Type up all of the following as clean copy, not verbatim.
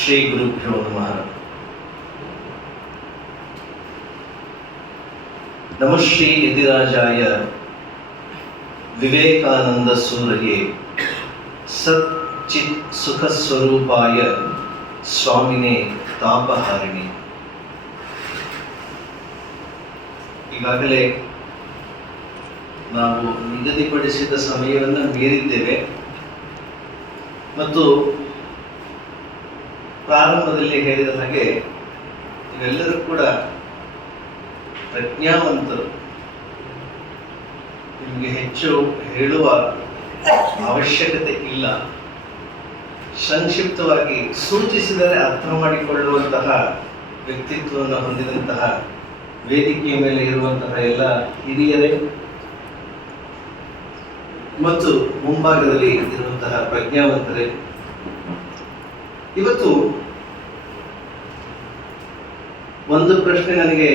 ಶ್ರೀ ಗುರುಭ್ಯೋ ನಮಃ. ನಮಃ ಶ್ರೀ ಯತಿರಾಜಾಯ ವಿವೇಕಾನಂದ ಸೂರಯೇ ಸತ್ ಚಿತ್ ಸುಖ ಸ್ವರೂಪಾಯ ಸ್ವಾಮಿನೇ ತಾಪಹಾರಿಣಿ. ಈಗಾಗಲೇ ನಾವು ನಿಗದಿಪಡಿಸಿದ ಸಮಯವನ್ನು ಮೀರಿದ್ದೇವೆ ಮತ್ತು ಪ್ರಾರಂಭದಲ್ಲಿ ಹೇಳಿದ ಹಾಗೆ ನೀವೆಲ್ಲರೂ ಕೂಡ ಪ್ರಜ್ಞಾವಂತರು. ನಿಮಗೆ ಹೆಚ್ಚು ಹೇಳುವ ಅವಶ್ಯಕತೆ ಇಲ್ಲ. ಸಂಕ್ಷಿಪ್ತವಾಗಿ ಸೂಚಿಸಿದರೆ ಅರ್ಥ ಮಾಡಿಕೊಳ್ಳುವಂತಹ ವ್ಯಕ್ತಿತ್ವವನ್ನು ಹೊಂದಿದಂತಹ ವೇದಿಕೆಯ ಮೇಲೆ ಇರುವಂತಹ ಎಲ್ಲ ಹಿರಿಯರೇ ಮತ್ತು ಮುಂಭಾಗದಲ್ಲಿ ಇರುವಂತಹ ಪ್ರಜ್ಞಾವಂತರೇ, ಇವತ್ತು ಒಂದು ಪ್ರಶ್ನೆ ನನಗೆ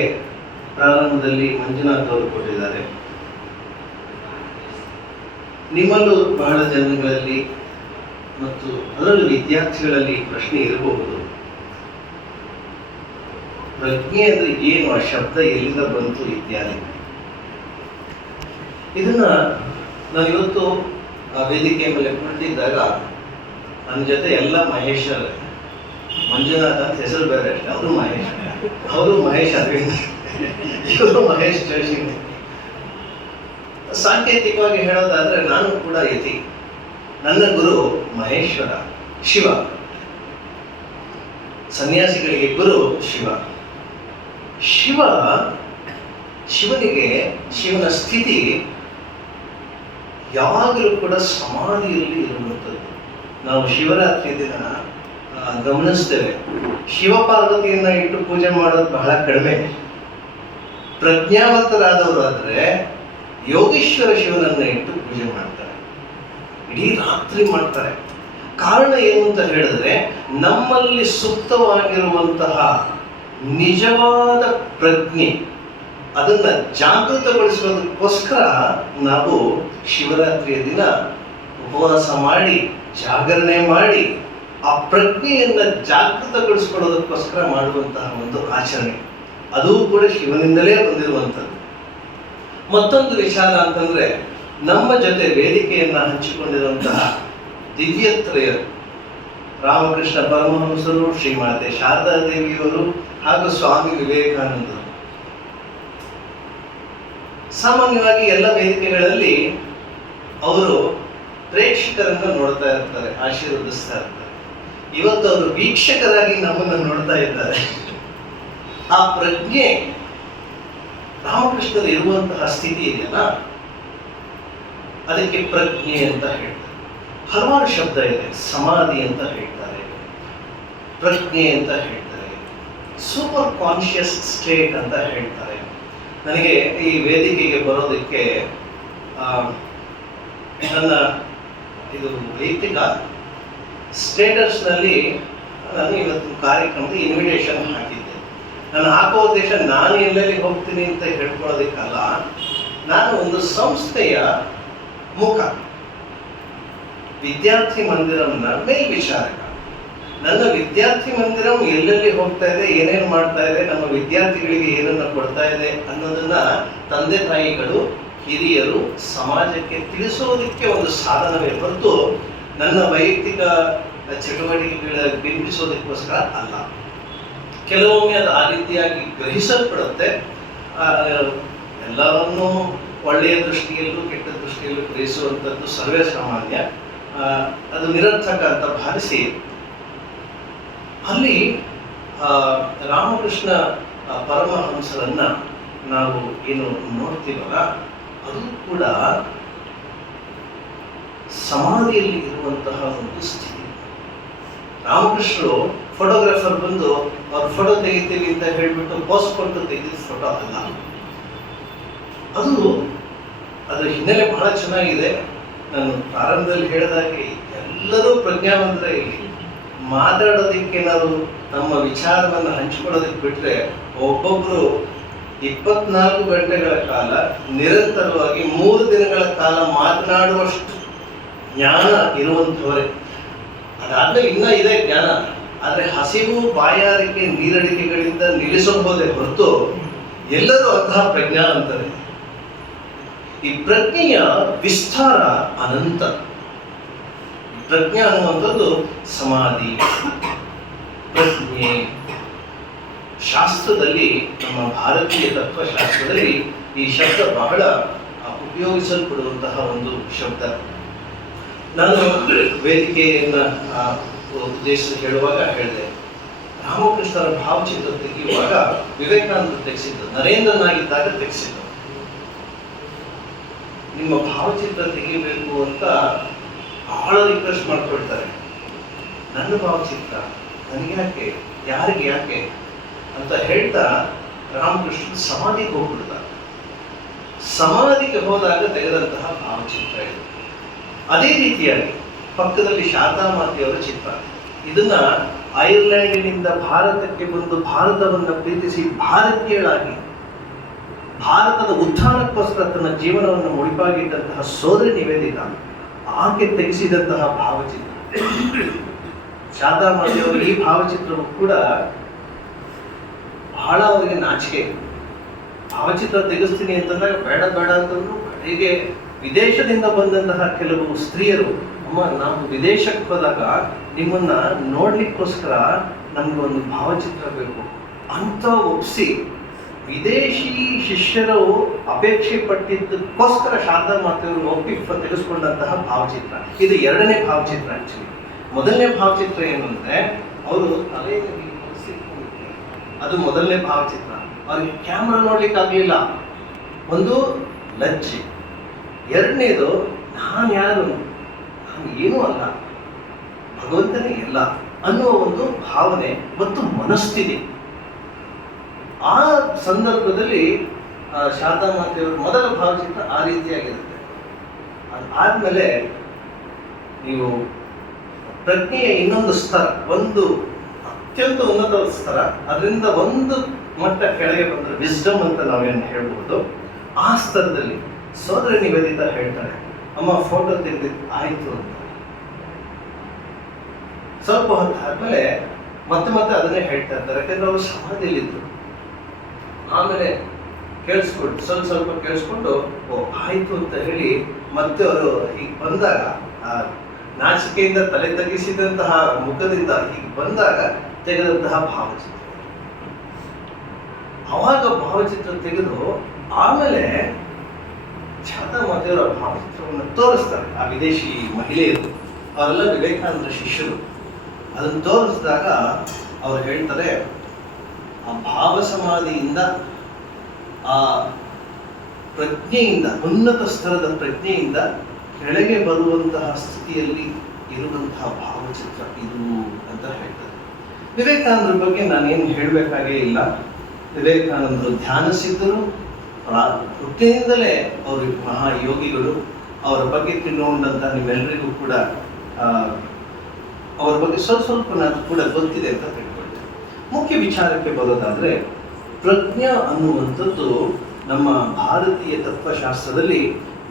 ಪ್ರಾರಂಭದಲ್ಲಿ ಮಂಜುನಾಥ್ ಅವರು ಕೊಟ್ಟಿದ್ದಾರೆ. ನಿಮ್ಮಲ್ಲೂ ಬಹಳ ಜನಗಳಲ್ಲಿ ಮತ್ತು ಅದರಲ್ಲೂ ವಿದ್ಯಾರ್ಥಿಗಳಲ್ಲಿ ಪ್ರಶ್ನೆ ಇರಬಹುದು, ಪ್ರಜ್ಞೆ ಅಂದ್ರೆ ಏನು, ಆ ಶಬ್ದ ಎಲ್ಲಿಂದ ಬಂತು ಇತ್ಯಾದಿ. ಇದನ್ನ ನಾನು ಇವತ್ತು ಆ ವೇದಿಕೆಯ ಮೇಲೆ ಕುಳಿತಿದ್ದಾಗ ನನ್ನ ಜೊತೆ ಎಲ್ಲ ಮಹೇಶರೇ, ಮಂಜುನಾಥ್ ಅಂತ ಹೆಸರು ಬೇರೆ ಅಷ್ಟೇ, ಅವರು ಮಹೇಶ್ ಅರವಿಂದ್, ಇವರು ಮಹೇಶ್ ಜೋಶಿ. ಸಾಂಕೇತಿಕವಾಗಿ ಹೇಳೋದಾದ್ರೆ ನಾನು ಕೂಡ ಯತಿ. ನನ್ನ ಗುರು ಮಹೇಶ್ವರ, ಶಿವ. ಸನ್ಯಾಸಿಗಳಿಗೆ ಗುರು ಶಿವ. ಶಿವನಿಗೆ ಶಿವನ ಸ್ಥಿತಿ ಯಾವಾಗಲೂ ಕೂಡ ಸಮಾಧಿಯಲ್ಲಿ ಇರುವಂಥದ್ದು. ನಾವು ಶಿವರಾತ್ರಿ ದಿನ ಗಮನಿಸ್ತೇವೆ, ಶಿವಪಾರ್ವತಿಯನ್ನ ಇಟ್ಟು ಪೂಜೆ ಮಾಡೋದು ಬಹಳ ಕಡಿಮೆ. ಪ್ರಜ್ಞಾವಂತರಾದವರು ಆದರೆ ಯೋಗೀಶ್ವರ ಶಿವನನ್ನ ಇಟ್ಟು ಪೂಜೆ ಮಾಡ್ತಾರೆ, ಇಡೀ ರಾತ್ರಿ ಮಾಡ್ತಾರೆ. ಕಾರಣ ಏನು ಅಂತ ಹೇಳಿದ್ರೆ, ನಮ್ಮಲ್ಲಿ ಸುಪ್ತವಾಗಿರುವಂತಹ ನಿಜವಾದ ಪ್ರಜ್ಞೆ ಅದನ್ನ ಜಾಗೃತಗೊಳಿಸೋದಕ್ಕೋಸ್ಕರ ನಾವು ಶಿವರಾತ್ರಿಯ ದಿನ ಉಪವಾಸ ಮಾಡಿ ಜಾಗರಣೆ ಮಾಡಿ ಆ ಪ್ರಜ್ಞೆಯನ್ನ ಜಾಗೃತಗೊಳಿಸ್ಕೊಳ್ಳೋದಕ್ಕೋಸ್ಕರ ಮಾಡುವಂತಹ ಒಂದು ಆಚರಣೆ. ಅದು ಕೂಡ ಶಿವನಿಂದಲೇ ಬಂದಿರುವಂಥದ್ದು. ಮತ್ತೊಂದು ವಿಚಾರ ಅಂತಂದ್ರೆ, ನಮ್ಮ ಜೊತೆ ವೇದಿಕೆಯನ್ನ ಹಂಚಿಕೊಂಡಿರುವಂತಹ ದಿವ್ಯತ್ರಯರು, ರಾಮಕೃಷ್ಣ ಪರಮಹಂಸರು, ಶ್ರೀಮಾತೆ ಶಾರದಾ ದೇವಿಯವರು ಹಾಗೂ ಸ್ವಾಮಿ ವಿವೇಕಾನಂದರು. ಸಾಮಾನ್ಯವಾಗಿ ಎಲ್ಲ ವೇದಿಕೆಗಳಲ್ಲಿ ಅವರು ಪ್ರೇಕ್ಷಕರನ್ನು ನೋಡ್ತಾ ಇರ್ತಾರೆ, ಆಶೀರ್ವದಿಸ್ತಾ ಇರ್ತಾರೆ. ಇವತ್ತು ಅವರು ವೀಕ್ಷಕರಾಗಿ ನಮ್ಮನ್ನು ನೋಡ್ತಾ ಇದ್ದಾರೆ. ಆ ಪ್ರಜ್ಞೆ ರಾಮಕೃಷ್ಣರು ಇರುವಂತಹ ಸ್ಥಿತಿ ಇದೆಯಲ್ಲ, ಅದಕ್ಕೆ ಪ್ರಜ್ಞೆ ಅಂತ ಹೇಳ್ತಾರೆ. ಹಲವಾರು ಶಬ್ದ ಇದೆ. ಸಮಾಧಿ ಅಂತ ಹೇಳ್ತಾರೆ, ಪ್ರಜ್ಞೆ ಅಂತ ಹೇಳ್ತಾರೆ, ಸೂಪರ್ ಕಾನ್ಶಿಯಸ್ ಸ್ಟೇಟ್ ಅಂತ ಹೇಳ್ತಾರೆ. ನನಗೆ ಈ ವೇದಿಕೆಗೆ ಬರೋದಕ್ಕೆ ನನ್ನ ಇದು ವೈಯಕ್ತಿಕ ಸ್ಟೇಟಸ್ನಲ್ಲಿ ನಾನು ಇವತ್ತು ಕಾರ್ಯಕ್ರಮದ ಇನ್ವಿಟೇಷನ್ ಹಾಕಿದ್ದೆ. ನಾನು ಹಾಕೋ ಉದ್ದೇಶ ನಾನು ಎಲ್ಲೆಲ್ಲಿ ಹೋಗ್ತೀನಿ ಅಂತ ಹೇಳ್ಕೊಳ್ಳೋದಕ್ಕಲ್ಲ, ನಾನು ಒಂದು ಸಂಸ್ಥೆಯ ಮುಖ, ವಿದ್ಯಾರ್ಥಿ ಮಂದಿರಂನ ಮೇಲ್ವಿಚಾರಕ. ನನ್ನ ವಿದ್ಯಾರ್ಥಿ ಮಂದಿರಂ ಎಲ್ಲೆಲ್ಲಿ ಹೋಗ್ತಾ ಇದೆ, ಏನೇನು ಮಾಡ್ತಾ ಇದೆ, ನಮ್ಮ ವಿದ್ಯಾರ್ಥಿಗಳಿಗೆ ಏನನ್ನ ಕೊಡ್ತಾ ಇದೆ ಅನ್ನೋದನ್ನ ತಂದೆ ತಾಯಿಗಳು, ಹಿರಿಯರು ಸಮಾಜಕ್ಕೆ ತಿಳಿಸೋದಕ್ಕೆ ಒಂದು ಸಾಧನವೇ ಹೊರತು ನನ್ನ ವೈಯಕ್ತಿಕ ಚಟುವಟಿಕೆಗಳ ಬಿಂಬಿಸೋದಕ್ಕೋಸ್ಕರ ಅಲ್ಲ. ಕೆಲವೊಮ್ಮೆ ಅದು ಆ ರೀತಿಯಾಗಿ ಗ್ರಹಿಸಲ್ಪಡುತ್ತೆ. ಎಲ್ಲವನ್ನೂ ಒಳ್ಳೆಯ ದೃಷ್ಟಿಯಲ್ಲೂ ಕೆಟ್ಟ ದೃಷ್ಟಿಯಲ್ಲೂ ಗ್ರಹಿಸುವಂಥದ್ದು ಸರ್ವೇ ಸಾಮಾನ್ಯ. ಅದು ನಿರರ್ಥಕ ಅಂತ ಭಾವಿಸಿ ಅಲ್ಲಿ ರಾಮಕೃಷ್ಣ ಪರಮಹಂಸರನ್ನ ನಾವು ಏನು ನೋಡ್ತೀವಲ್ಲ, ಅದು ಕೂಡ ಸಮಾಧಿಯಲ್ಲಿ ಇರುವಂತಹ ಒಂದು ಸ್ಥಿತಿ. ರಾಮಕೃಷ್ಣರು ಫೋಟೋಗ್ರಾಫರ್ ಬಂದು ಅವ್ರ ಫೋಟೋ ತೆಗಿತೀವಿ ಅಂತ ಹೇಳ್ಬಿಟ್ಟು ಪೋಸ್ಟ್ ಕೊಟ್ಟು ತೆಗೆದಿದ್ದ ಫೋಟೋ ಅಲ್ಲ. ಅದ್ರ ಹಿನ್ನೆಲೆ ಬಹಳ ಚೆನ್ನಾಗಿದೆ. ನಾನು ಪ್ರಾರಂಭದಲ್ಲಿ ಹೇಳಿದಾಗೆ ಎಲ್ಲರೂ ಪ್ರಜ್ಞಾವಂತರ ಇಲ್ಲಿ ಮಾತಾಡೋದಕ್ಕೆ, ನಾವು ನಮ್ಮ ವಿಚಾರವನ್ನು ಹಂಚಿಕೊಳ್ಳೋದಕ್ಕೆ ಬಿಟ್ರೆ ಒಬ್ಬೊಬ್ರು 24 ಗಂಟೆಗಳ ಕಾಲ ನಿರಂತರವಾಗಿ 3 ದಿನಗಳ ಕಾಲ ಮಾತನಾಡುವಷ್ಟು ಜ್ಞಾನ ಇರುವಂಥವರೇ. ಅದಾದ್ಮೇಲೆ ಇನ್ನೂ ಇದೆ ಜ್ಞಾನ, ಆದರೆ ಹಸಿವು ಬಾಯಾರಿಕೆ ನೀರಡಿಕೆಗಳಿಂದ ನಿಲ್ಲಿಸಬಹುದೇ ಹೊರತು ಎಲ್ಲರೂ ಅಂತಹ ಪ್ರಜ್ಞಾ ಅಂತಾರೆ. ಈ ಪ್ರಜ್ಞೆಯ ವಿಸ್ತಾರ ಅನಂತ. ಪ್ರಜ್ಞೆ ಅನ್ನುವಂಥದ್ದು ಸಮಾಧಿ, ಪ್ರಜ್ಞೆ. ಶಾಸ್ತ್ರದಲ್ಲಿ, ನಮ್ಮ ಭಾರತೀಯ ತತ್ವಶಾಸ್ತ್ರದಲ್ಲಿ ಈ ಶಬ್ದ ಬಹಳ ಉಪಯೋಗಿಸಲ್ಪಡುವಂತಹ ಒಂದು ಶಬ್ದ. ನಾನು ವೇದಿಕೆಯನ್ನ ಉದ್ದೇಶ ಹೇಳುವಾಗ ಹೇಳಿದೆ, ರಾಮಕೃಷ್ಣರ ಭಾವಚಿತ್ರ ತೆಗೆಯುವಾಗ ವಿವೇಕಾನಂದ ತೆಗೆಸಿದ್ದು, ನರೇಂದ್ರನಾಗಿದ್ದಾಗ ತೆಗೆಸಿದ್ದು. ನಿಮ್ಮ ಭಾವಚಿತ್ರ ತೆಗಿಬೇಕು ಅಂತ ಬಹಳ ರಿಕ್ವೆಸ್ಟ್ ಮಾಡ್ಕೊಳ್ತಾರೆ. ನನ್ನ ಭಾವಚಿತ್ರ ನನಗೆ ಯಾಕೆ, ಯಾರಿಗೆ ಯಾಕೆ ಅಂತ ಹೇಳ್ತಾ ರಾಮಕೃಷ್ಣ ಸಮಾಧಿಗೆ ಹೋಗ್ಬಿಡ್ತಾರೆ. ಸಮಾಧಿಗೆ ಹೋದಾಗ ತೆಗೆದಂತಹ ಭಾವಚಿತ್ರ ಇದು. ಅದೇ ರೀತಿಯಾಗಿ ಪಕ್ಕದಲ್ಲಿ ಶಾರದಾ ಮಾತೆಯವರ ಚಿತ್ರ. ಇದನ್ನ ಐರ್ಲೆಂಡಿನಿಂದ ಭಾರತಕ್ಕೆ ಬಂದು ಭಾರತವನ್ನು ಪ್ರೀತಿಸಿ ಭಾರತೀಯಳಾಗಿ ಭಾರತದ ಉತ್ಥಾನಕ್ಕೋಸ್ಕರ ತನ್ನ ಜೀವನವನ್ನು ಮುಡಿಪಾಗಿಟ್ಟಂತಹ ಸೋದರಿ ನಿವೇದಿತಾ, ಆಕೆ ತೆಗೆಸಿದಂತಹ ಭಾವಚಿತ್ರ. ಶಾರದಾ ಮಾತೆಯವರು ಈ ಭಾವಚಿತ್ರವು ಕೂಡ ಬಹಳ ಅವರಿಗೆ ನಾಚಿಕೆ. ಭಾವಚಿತ್ರ ತೆಗೆಸ್ತೀನಿ ಅಂತಂದಾಗ ಬೇಡ ಬೇಡ ಅಂತಂದ್ರು ಕಡೆಗೆ ವಿದೇಶದಿಂದ ಬಂದಂತಹ ಕೆಲವು ಸ್ತ್ರೀಯರು, ಅಮ್ಮ ನಾವು ವಿದೇಶಕ್ಕೆ ಹೋದಾಗ ನಿಮ್ಮನ್ನ ನೋಡ್ಲಿಕ್ಕೋಸ್ಕರ ನಮ್ಗೆ ಒಂದು ಭಾವಚಿತ್ರ ಬೇಕು ಅಂತ ಒಪ್ಪಿಸಿ ವಿದೇಶಿ ಶಿಷ್ಯರು ಅಪೇಕ್ಷೆ ಪಟ್ಟಿದ್ದಕ್ಕೋಸ್ಕರ ಶಾರದಾ ಮಾತೆಯವರು ಒಪ್ಪಿ ತೆಗೆಸ್ಕೊಂಡಂತಹ ಭಾವಚಿತ್ರ. ಇದು ಎರಡನೇ ಭಾವಚಿತ್ರ. ಆಕ್ಚುಲಿ ಮೊದಲನೇ ಭಾವಚಿತ್ರ ಏನು ಅಂದ್ರೆ ಅವರು ತಲೆಯಲ್ಲಿ ಅದು ಮೊದಲನೇ ಭಾವಚಿತ್ರ. ಅವ್ರಿಗೆ ಕ್ಯಾಮ್ರಾ ನೋಡ್ಲಿಕ್ಕೆ ಆಗ್ಲಿಲ್ಲ, ಒಂದು ಲಜ್ಜೆ. ಎರಡನೇದು ನಾನು ಯಾರು, ನಾನು ಏನೂ ಅಲ್ಲ, ಭಗವಂತನೇ ಎಲ್ಲ ಅನ್ನುವ ಒಂದು ಭಾವನೆ ಮತ್ತು ಮನಸ್ಥಿತಿ. ಆ ಸಂದರ್ಭದಲ್ಲಿ ಶಾರದಾ ಮಾತೆಯವರ ಮೊದಲ ಭಾವಚಿತ್ರ ಆ ರೀತಿಯಾಗಿರುತ್ತೆ. ಅದಾದ್ಮೇಲೆ ನೀವು ಪ್ರಜ್ಞೆಯ ಇನ್ನೊಂದು ಸ್ತರ, ಒಂದು ಅತ್ಯಂತ ಉನ್ನತ ಸ್ತರ, ಅದರಿಂದ ಒಂದು ಮಟ್ಟ ಕೆಳಗೆ ಬಂದರೆ ವಿಸ್ಡಮ್ ಅಂತ ನಾವೇನು ಹೇಳ್ಬೋದು. ಆ ಸ್ತರದಲ್ಲಿ ಸೋದರಿ ನಿವೇದಿತಾ ಹೇಳ್ತಾರೆ, ಅಮ್ಮ ಫೋಟೋ ತೆಗೆದಿದ್ದು ಆಯ್ತು ಅಂತ. ಸ್ವಲ್ಪ ಹೊತ್ತು ಆದ್ಮೇಲೆ ಮತ್ತೆ ಮತ್ತೆ ಅದನ್ನೇ ಹೇಳ್ತಾ ಇರ್ತಾರೆ, ಯಾಕಂದ್ರೆ ಅವರು ಸಮಾಧಿಯಲ್ಲಿದ್ದರು. ಆಮೇಲೆ ಕೇಳಿಸ್ಕೊಂಡು ಸ್ವಲ್ಪ ಕೇಳಿಸ್ಕೊಂಡು ಓ ಆಯ್ತು ಅಂತ ಹೇಳಿ ಮತ್ತೆ ಅವರು ಹೀಗೆ ಬಂದಾಗ, ಆ ನಾಚಿಕೆಯಿಂದ ತಲೆ ತಗ್ಗಿಸಿದಂತಹ ಮುಖದಿಂದ ಹೀಗೆ ಬಂದಾಗ ತೆಗೆದಂತಹ ಭಾವಚಿತ್ರ. ಅವಾಗ ಭಾವಚಿತ್ರ ತೆಗೆದು ಆಮೇಲೆ ಶಾರದಾ ಮಾತೆಯವರ ಭಾವಚಿತ್ರವನ್ನು ತೋರಿಸ್ತಾರೆ ಆ ವಿದೇಶಿ ಮಹಿಳೆಯರು. ಅವರೆಲ್ಲ ವಿವೇಕಾನಂದ ಶಿಷ್ಯರು. ಅದನ್ನು ತೋರಿಸಿದಾಗ ಅವ್ರು ಹೇಳ್ತಾರೆ, ಆ ಭಾವ ಸಮಾಧಿಯಿಂದ, ಆ ಪ್ರಜ್ಞೆಯಿಂದ, ಉನ್ನತ ಸ್ತರದ ಪ್ರಜ್ಞೆಯಿಂದ ಕೆಳಗೆ ಬರುವಂತಹ ಸ್ಥಿತಿಯಲ್ಲಿ ಇರುವಂತಹ ಭಾವಚಿತ್ರ ಇದು ಅಂತ ಹೇಳ್ತಾರೆ. ವಿವೇಕಾನಂದರ ಬಗ್ಗೆ ನಾನೇನು ಹೇಳಬೇಕಾಗೇ ಇಲ್ಲ. ವಿವೇಕಾನಂದರು ಧ್ಯಾನ ಸಿದ್ಧರು, ಹುಟ್ಟಿನಿಂದಲೇ ಅವರು ಮಹಾಯೋಗಿಗಳು. ಅವರ ಬಗ್ಗೆ ತಿಳ್ಕೊಂಡಂತ ನಿಮ್ಮೆಲ್ಲರಿಗೂ ಕೂಡ ಅವರ ಬಗ್ಗೆ ಸ್ವಲ್ಪ ನಾನು ಕೂಡ ಗೊತ್ತಿದೆ ಅಂತ ತಿಳ್ಕೊಳ್ತೇನೆ. ಮುಖ್ಯ ವಿಚಾರಕ್ಕೆ ಬರೋದಾದ್ರೆ, ಪ್ರಜ್ಞಾ ಅನ್ನುವಂಥದ್ದು ನಮ್ಮ ಭಾರತೀಯ ತತ್ವಶಾಸ್ತ್ರದಲ್ಲಿ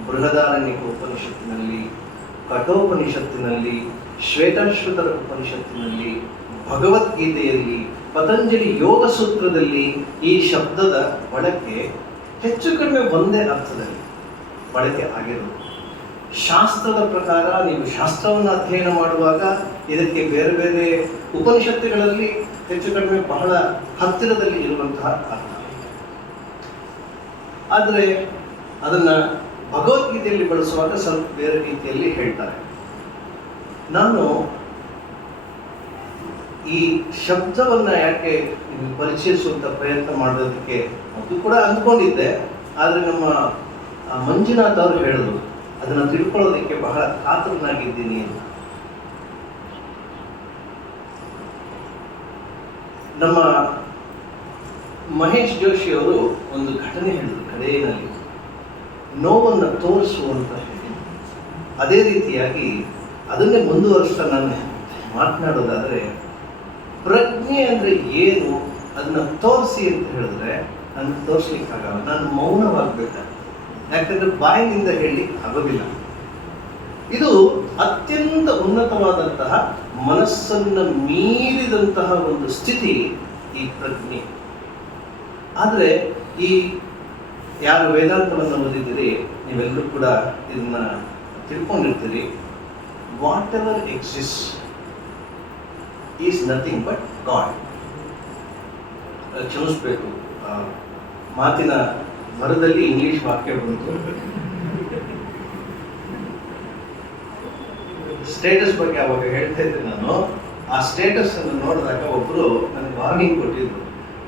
ಬೃಹದಾರಣ್ಯಕ ಉಪನಿಷತ್ತಿನಲ್ಲಿ, ಕಠೋಪನಿಷತ್ತಿನಲ್ಲಿ, ಶ್ವೇತಾಶ್ವತರ ಉಪನಿಷತ್ತಿನಲ್ಲಿ, ಭಗವದ್ಗೀತೆಯಲ್ಲಿ, ಪತಂಜಲಿ ಯೋಗ ಸೂತ್ರದಲ್ಲಿ ಈ ಶಬ್ದದ ಬಳಕೆ ಹೆಚ್ಚು ಕಡಿಮೆ ಒಂದೇ ಅರ್ಥದಲ್ಲಿ ಬಳಕೆ ಆಗಿರೋದು. ಶಾಸ್ತ್ರದ ಪ್ರಕಾರ ನೀವು ಶಾಸ್ತ್ರವನ್ನು ಅಧ್ಯಯನ ಮಾಡುವಾಗ ಇದಕ್ಕೆ ಬೇರೆ ಬೇರೆ ಉಪನಿಷತ್ತುಗಳಲ್ಲಿ ಹೆಚ್ಚು ಕಡಿಮೆ ಬಹಳ ಹತ್ತಿರದಲ್ಲಿ ಇರುವಂತಹ ಅರ್ಥ. ಆದರೆ ಅದನ್ನ ಭಗವದ್ಗೀತೆಯಲ್ಲಿ ಬಳಸುವಾಗ ಸ್ವಲ್ಪ ಬೇರೆ ರೀತಿಯಲ್ಲಿ ಹೇಳ್ತಾರೆ. ನಾನು ಈ ಶಬ್ದವನ್ನ ಯಾಕೆ ಪರಿಚಯಿಸುವಂತ ಪ್ರಯತ್ನ ಮಾಡೋದಕ್ಕೆ ಅದು ಕೂಡ ಅಂದ್ಕೊಂಡಿದ್ದೆ. ಆದರೆ ನಮ್ಮ ಮಂಜುನಾಥ್ ಅವರು ಹೇಳಿದ್ರು ಅದನ್ನ ತಿಳ್ಕೊಳ್ಳೋದಕ್ಕೆ ಬಹಳ ಕಾತರನಾಗಿದ್ದೀನಿ ಅಂತ. ನಮ್ಮ ಮಹೇಶ್ ಜೋಶಿ ಅವರು ಒಂದು ಘಟನೆ ಹೇಳಿದ್ರು ಕಡೆಯಲ್ಲಿ, ನೋವನ್ನು ತೋರಿಸುವಂತ ಹೇಳಿ. ಅದೇ ರೀತಿಯಾಗಿ ಅದನ್ನೇ ಮುಂದುವರಿಸ್ತಾ ನಾನು ಮಾತನಾಡೋದಾದ್ರೆ, ಪ್ರಜ್ಞೆ ಅಂದ್ರೆ ಏನು ಅದನ್ನ ತೋರಿಸಿ ಅಂತ ಹೇಳಿದ್ರೆ ನಾನು ತೋರಿಸ್ಲಿಕ್ಕಾಗಲ್ಲ, ನಾನು ಮೌನವಾಗಬೇಕಾಗ್ತದೆ. ಯಾಕಂದ್ರೆ ಬಾಯಿನಿಂದ ಹೇಳಲಿಕ್ಕೆ ಆಗೋದಿಲ್ಲ. ಇದು ಅತ್ಯಂತ ಉನ್ನತವಾದಂತಹ ಮನಸ್ಸನ್ನು ಮೀರಿದಂತಹ ಒಂದು ಸ್ಥಿತಿ ಈ ಪ್ರಜ್ಞೆ. ಆದರೆ ಈ ಯಾರು ವೇದಾಂತವನ್ನು ಓದಿದ್ದೀರಿ ನೀವೆಲ್ಲರೂ ಕೂಡ ಇದನ್ನ ತಿಳ್ಕೊಂಡಿರ್ತೀರಿ. Whatever exist is nothing but God. ಕ್ಷಮಿಸ್ಬೇಕು, ಮಾತಿನ ಮರದಲ್ಲಿ ಇಂಗ್ಲಿಷ್ ವಾಕ್ಯ ಬಂತು. ಸ್ಟೇಟಸ್ ಬಗ್ಗೆ ಅವಾಗ ಹೇಳ್ತಾ ಇದ್ದೆ ನಾನು. ಆ ಸ್ಟೇಟಸ್ ಅನ್ನು ನೋಡಿದಾಗ ಒಬ್ಬರು ನನಗೆ ವಾರ್ನಿಂಗ್ ಕೊಟ್ಟಿದ್ರು,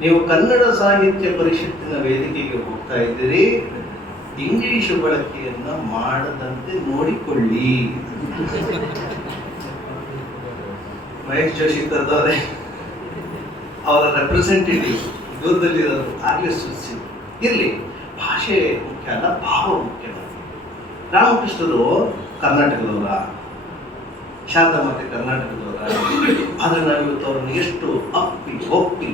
ನೀವು ಕನ್ನಡ ಸಾಹಿತ್ಯ ಪರಿಷತ್ತಿನ ವೇದಿಕೆಗೆ ಹೋಗ್ತಾ ಇದ್ದೀರಿ, ಇಂಗ್ಲಿಷ್ ಬಳಕೆಯನ್ನ ಮಾಡದಂತೆ ನೋಡಿಕೊಳ್ಳಿ. ಮಹೇಶ್ ಜೋಶಿ ಕರೆದವರೇ, ಅವರ ರೆಪ್ರೆಸೆಂಟೇಟಿವ್ ದೂರದಲ್ಲಿ ಇರೋದು ಆಗಲೇ ಸೂಚಿಸಿ. ಇರಲಿ, ಭಾಷೆ ಮುಖ್ಯ ಅಲ್ಲ, ಭಾವ ಮುಖ್ಯ. ರಾಮಕೃಷ್ಣರು ಕರ್ನಾಟಕದವರ, ಶಾರದಾ ಮಾತೆ ಕರ್ನಾಟಕದವರ. ಆದರೆ ನಾವಿವತ್ತು ಅವ್ರನ್ನ ಎಷ್ಟು ಒಪ್ಪಿ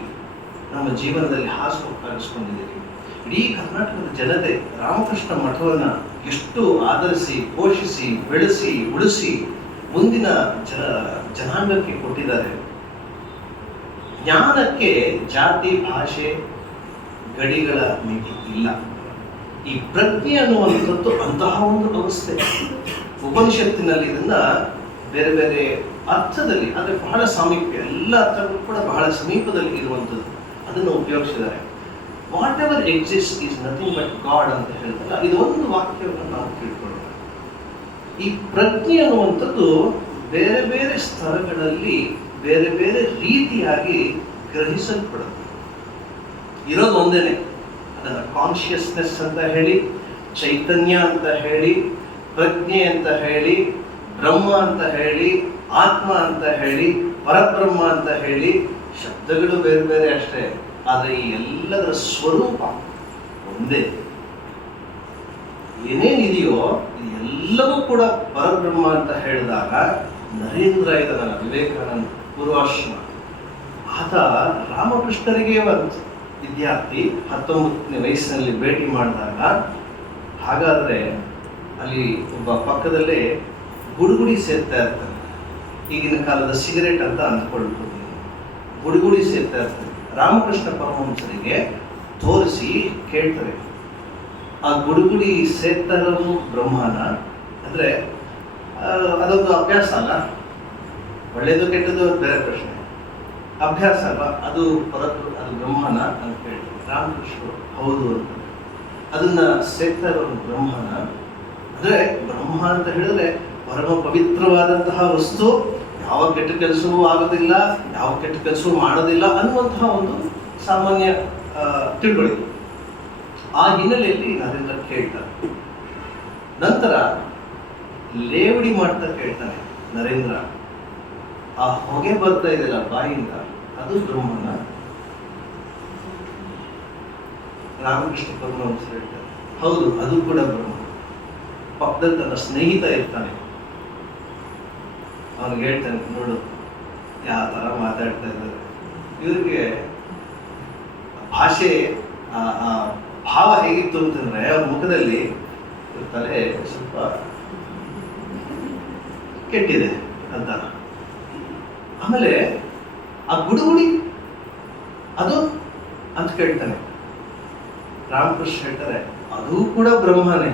ನಮ್ಮ ಜೀವನದಲ್ಲಿ ಹಾರಿಸ್ಕೊಂಡಿದ್ದೀವಿ. ಇಡೀ ಕರ್ನಾಟಕದ ಜನತೆ ರಾಮಕೃಷ್ಣ ಮಠವನ್ನು ಎಷ್ಟು ಆಧರಿಸಿ, ಪೋಷಿಸಿ, ಬೆಳೆಸಿ, ಉಳಿಸಿ ಮುಂದಿನ ಜನಾಂಗಕ್ಕೆ ಕೊಟ್ಟಿದ್ದಾರೆ. ಜ್ಞಾನಕ್ಕೆ ಜಾತಿ, ಭಾಷೆ, ಗಡಿಗಳ ಮಿತಿ ಇಲ್ಲ. ಈ ಪ್ರಜ್ಞೆ ಅನ್ನುವಂಥದ್ದು ಅಂತಹ ಒಂದು ಅವಸ್ಥೆ. ಉಪನಿಷತ್ತಿನಲ್ಲಿ ಇದನ್ನ ಬೇರೆ ಬೇರೆ ಅರ್ಥದಲ್ಲಿ, ಆದರೆ ಬಹಳ ಸಾಮೀಪ್ಯ, ಎಲ್ಲ ಅರ್ಥಗಳು ಕೂಡ ಬಹಳ ಸಮೀಪದಲ್ಲಿ ಇರುವಂಥದ್ದು, ಅದನ್ನು ಉಪಯೋಗಿಸಿದ್ದಾರೆ. Whatever exist is nothing but God ಅಂತ ಹೇಳ್ತಾರೆ. ಇದು ಒಂದು ವಾಕ್ಯವನ್ನು ನಾವು ತಿಳ್ಕೊಳ್ಳೋಣ. ಈ ಪ್ರಜ್ಞೆ ಅನ್ನುವಂಥದ್ದು ಬೇರೆ ಬೇರೆ ಸ್ತರಗಳಲ್ಲಿ ಬೇರೆ ಬೇರೆ ರೀತಿಯಾಗಿ ಗ್ರಹಿಸಲ್ಪಡುತ್ತೆ. ಇರೋದು ಒಂದೇನೆ. ಅದನ್ನು ಕಾನ್ಷಿಯಸ್ನೆಸ್ ಅಂತ ಹೇಳಿ, ಚೈತನ್ಯ ಅಂತ ಹೇಳಿ, ಪ್ರಜ್ಞೆ ಅಂತ ಹೇಳಿ, ಬ್ರಹ್ಮ ಅಂತ ಹೇಳಿ, ಆತ್ಮ ಅಂತ ಹೇಳಿ, ಪರಬ್ರಹ್ಮ ಅಂತ ಹೇಳಿ, ಶಬ್ದಗಳು ಬೇರೆ ಬೇರೆ ಅಷ್ಟೇ, ಆದರೆ ಈ ಎಲ್ಲದರ ಸ್ವರೂಪ ಒಂದೇ. ಏನೇನಿದೆಯೋ ಎಲ್ಲವೂ ಕೂಡ ಪರಬ್ರಹ್ಮ ಅಂತ ಹೇಳಿದಾಗ ನರೇಂದ್ರ ಇದನ್ನ ವಿವೇಕಾನಂದ ಪೂರ್ವಾಶ್ರಮ ಆತ ರಾಮಕೃಷ್ಣರಿಗೆ ಒಂದು ವಿದ್ಯಾರ್ಥಿ 19ನೇ ವಯಸ್ಸಿನಲ್ಲಿ ಭೇಟಿ ಮಾಡಿದಾಗ, ಹಾಗಾದರೆ ಅಲ್ಲಿ ಒಬ್ಬ ಪಕ್ಕದಲ್ಲೇ ಗುಡುಗುಡಿ ಸೇರ್ತಾ ಇರ್ತಾನೆ. ಈಗಿನ ಕಾಲದ ಸಿಗರೇಟ್ ಅಂತ ಅಂದ್ಕೊಳ್ಬೋದು. ಗುಡುಗುಡಿ ಸೇರ್ತಾ ಇರ್ತಾನೆ. ರಾಮಕೃಷ್ಣ ಪರಮಹಂಸರಿಗೆ ತೋರಿಸಿ ಕೇಳ್ತಾರೆ, ಆ ಗುಡುಗುಡಿ ಸೇರ್ತಾ ಇರೋದು ಬ್ರಹ್ಮನ? ಅಂದರೆ ಅದೊಂದು ಅಭ್ಯಾಸ ಅಲ್ಲ, ಒಳ್ಳೆಯದು ಕೆಟ್ಟದ್ದು ಬೇರೆ ಪ್ರಶ್ನೆ. ಅಭ್ಯಾಸ ಅಲ್ಲ, ಅದು ಅದು ಬ್ರಹ್ಮನ ಅಂತ ಹೇಳ್ತಾರೆ. ರಾಮಕೃಷ್ಣರು ಹೌದು ಅಂತ. ಅದನ್ನ ಸೇರ್ತಾ ಇರೋದು ಬ್ರಹ್ಮನ? ಅಂದರೆ ಬ್ರಹ್ಮ ಅಂತ ಹೇಳಿದ್ರೆ ಪರಮ ಪವಿತ್ರವಾದಂತಹ ವಸ್ತು, ಯಾವ ಕೆಟ್ಟ ಕೆಲಸವೂ ಆಗೋದಿಲ್ಲ, ಯಾವ ಕೆಟ್ಟ ಕೆಲಸವೂ ಮಾಡೋದಿಲ್ಲ ಅನ್ನುವಂತಹ ಒಂದು ಸಾಮಾನ್ಯ ತಿಳುವಳಿಕೆ. ಆ ಹಿನ್ನೆಲೆಯಲ್ಲಿ ನರೇಂದ್ರ ಕೇಳ್ತಾರೆ. ನಂತರ ಲೇವಡಿ ಮಾಡ್ತಾ ಕೇಳ್ತಾನೆ ನರೇಂದ್ರ, ಆ ಹೊಗೆ ಬರ್ತಾ ಇದೆಯಲ್ಲ ಬಾಯಿಂದ, ಅದು ಬ್ರಹ್ಮನ? ರಾಮಕೃಷ್ಣ ಪರಮಹಂಸ ಹೇಳ್ತಾರೆ, ಹೌದು, ಅದು ಕೂಡ ಬ್ರಹ್ಮ. ಪಕ್ಕದಲ್ಲಿ ತನ್ನ ಸ್ನೇಹಿತ ಇರ್ತಾನೆ, ಅವನಿಗೆ ಹೇಳ್ತಾನೆ, ನೋಡು ಯಾವ ಥರ ಮಾತಾಡ್ತಾ ಇದ್ದಾರೆ ಇವ್ರಿಗೆ. ಭಾಷೆ ಭಾವ ಹೇಗಿತ್ತು ಅಂತಂದ್ರೆ, ಅವ್ರ ಮುಖದಲ್ಲಿ ತಲೆ ಸ್ವಲ್ಪ ಕೆಟ್ಟಿದೆ ಅಂತ. ಆಮೇಲೆ ಆ ಗುಡುಗುಡಿ ಅದು ಅಂತ ಕೇಳ್ತಾನೆ. ರಾಮಕೃಷ್ಣ ಹೇಳ್ತಾರೆ, ಅದು ಕೂಡ ಬ್ರಹ್ಮನೇ.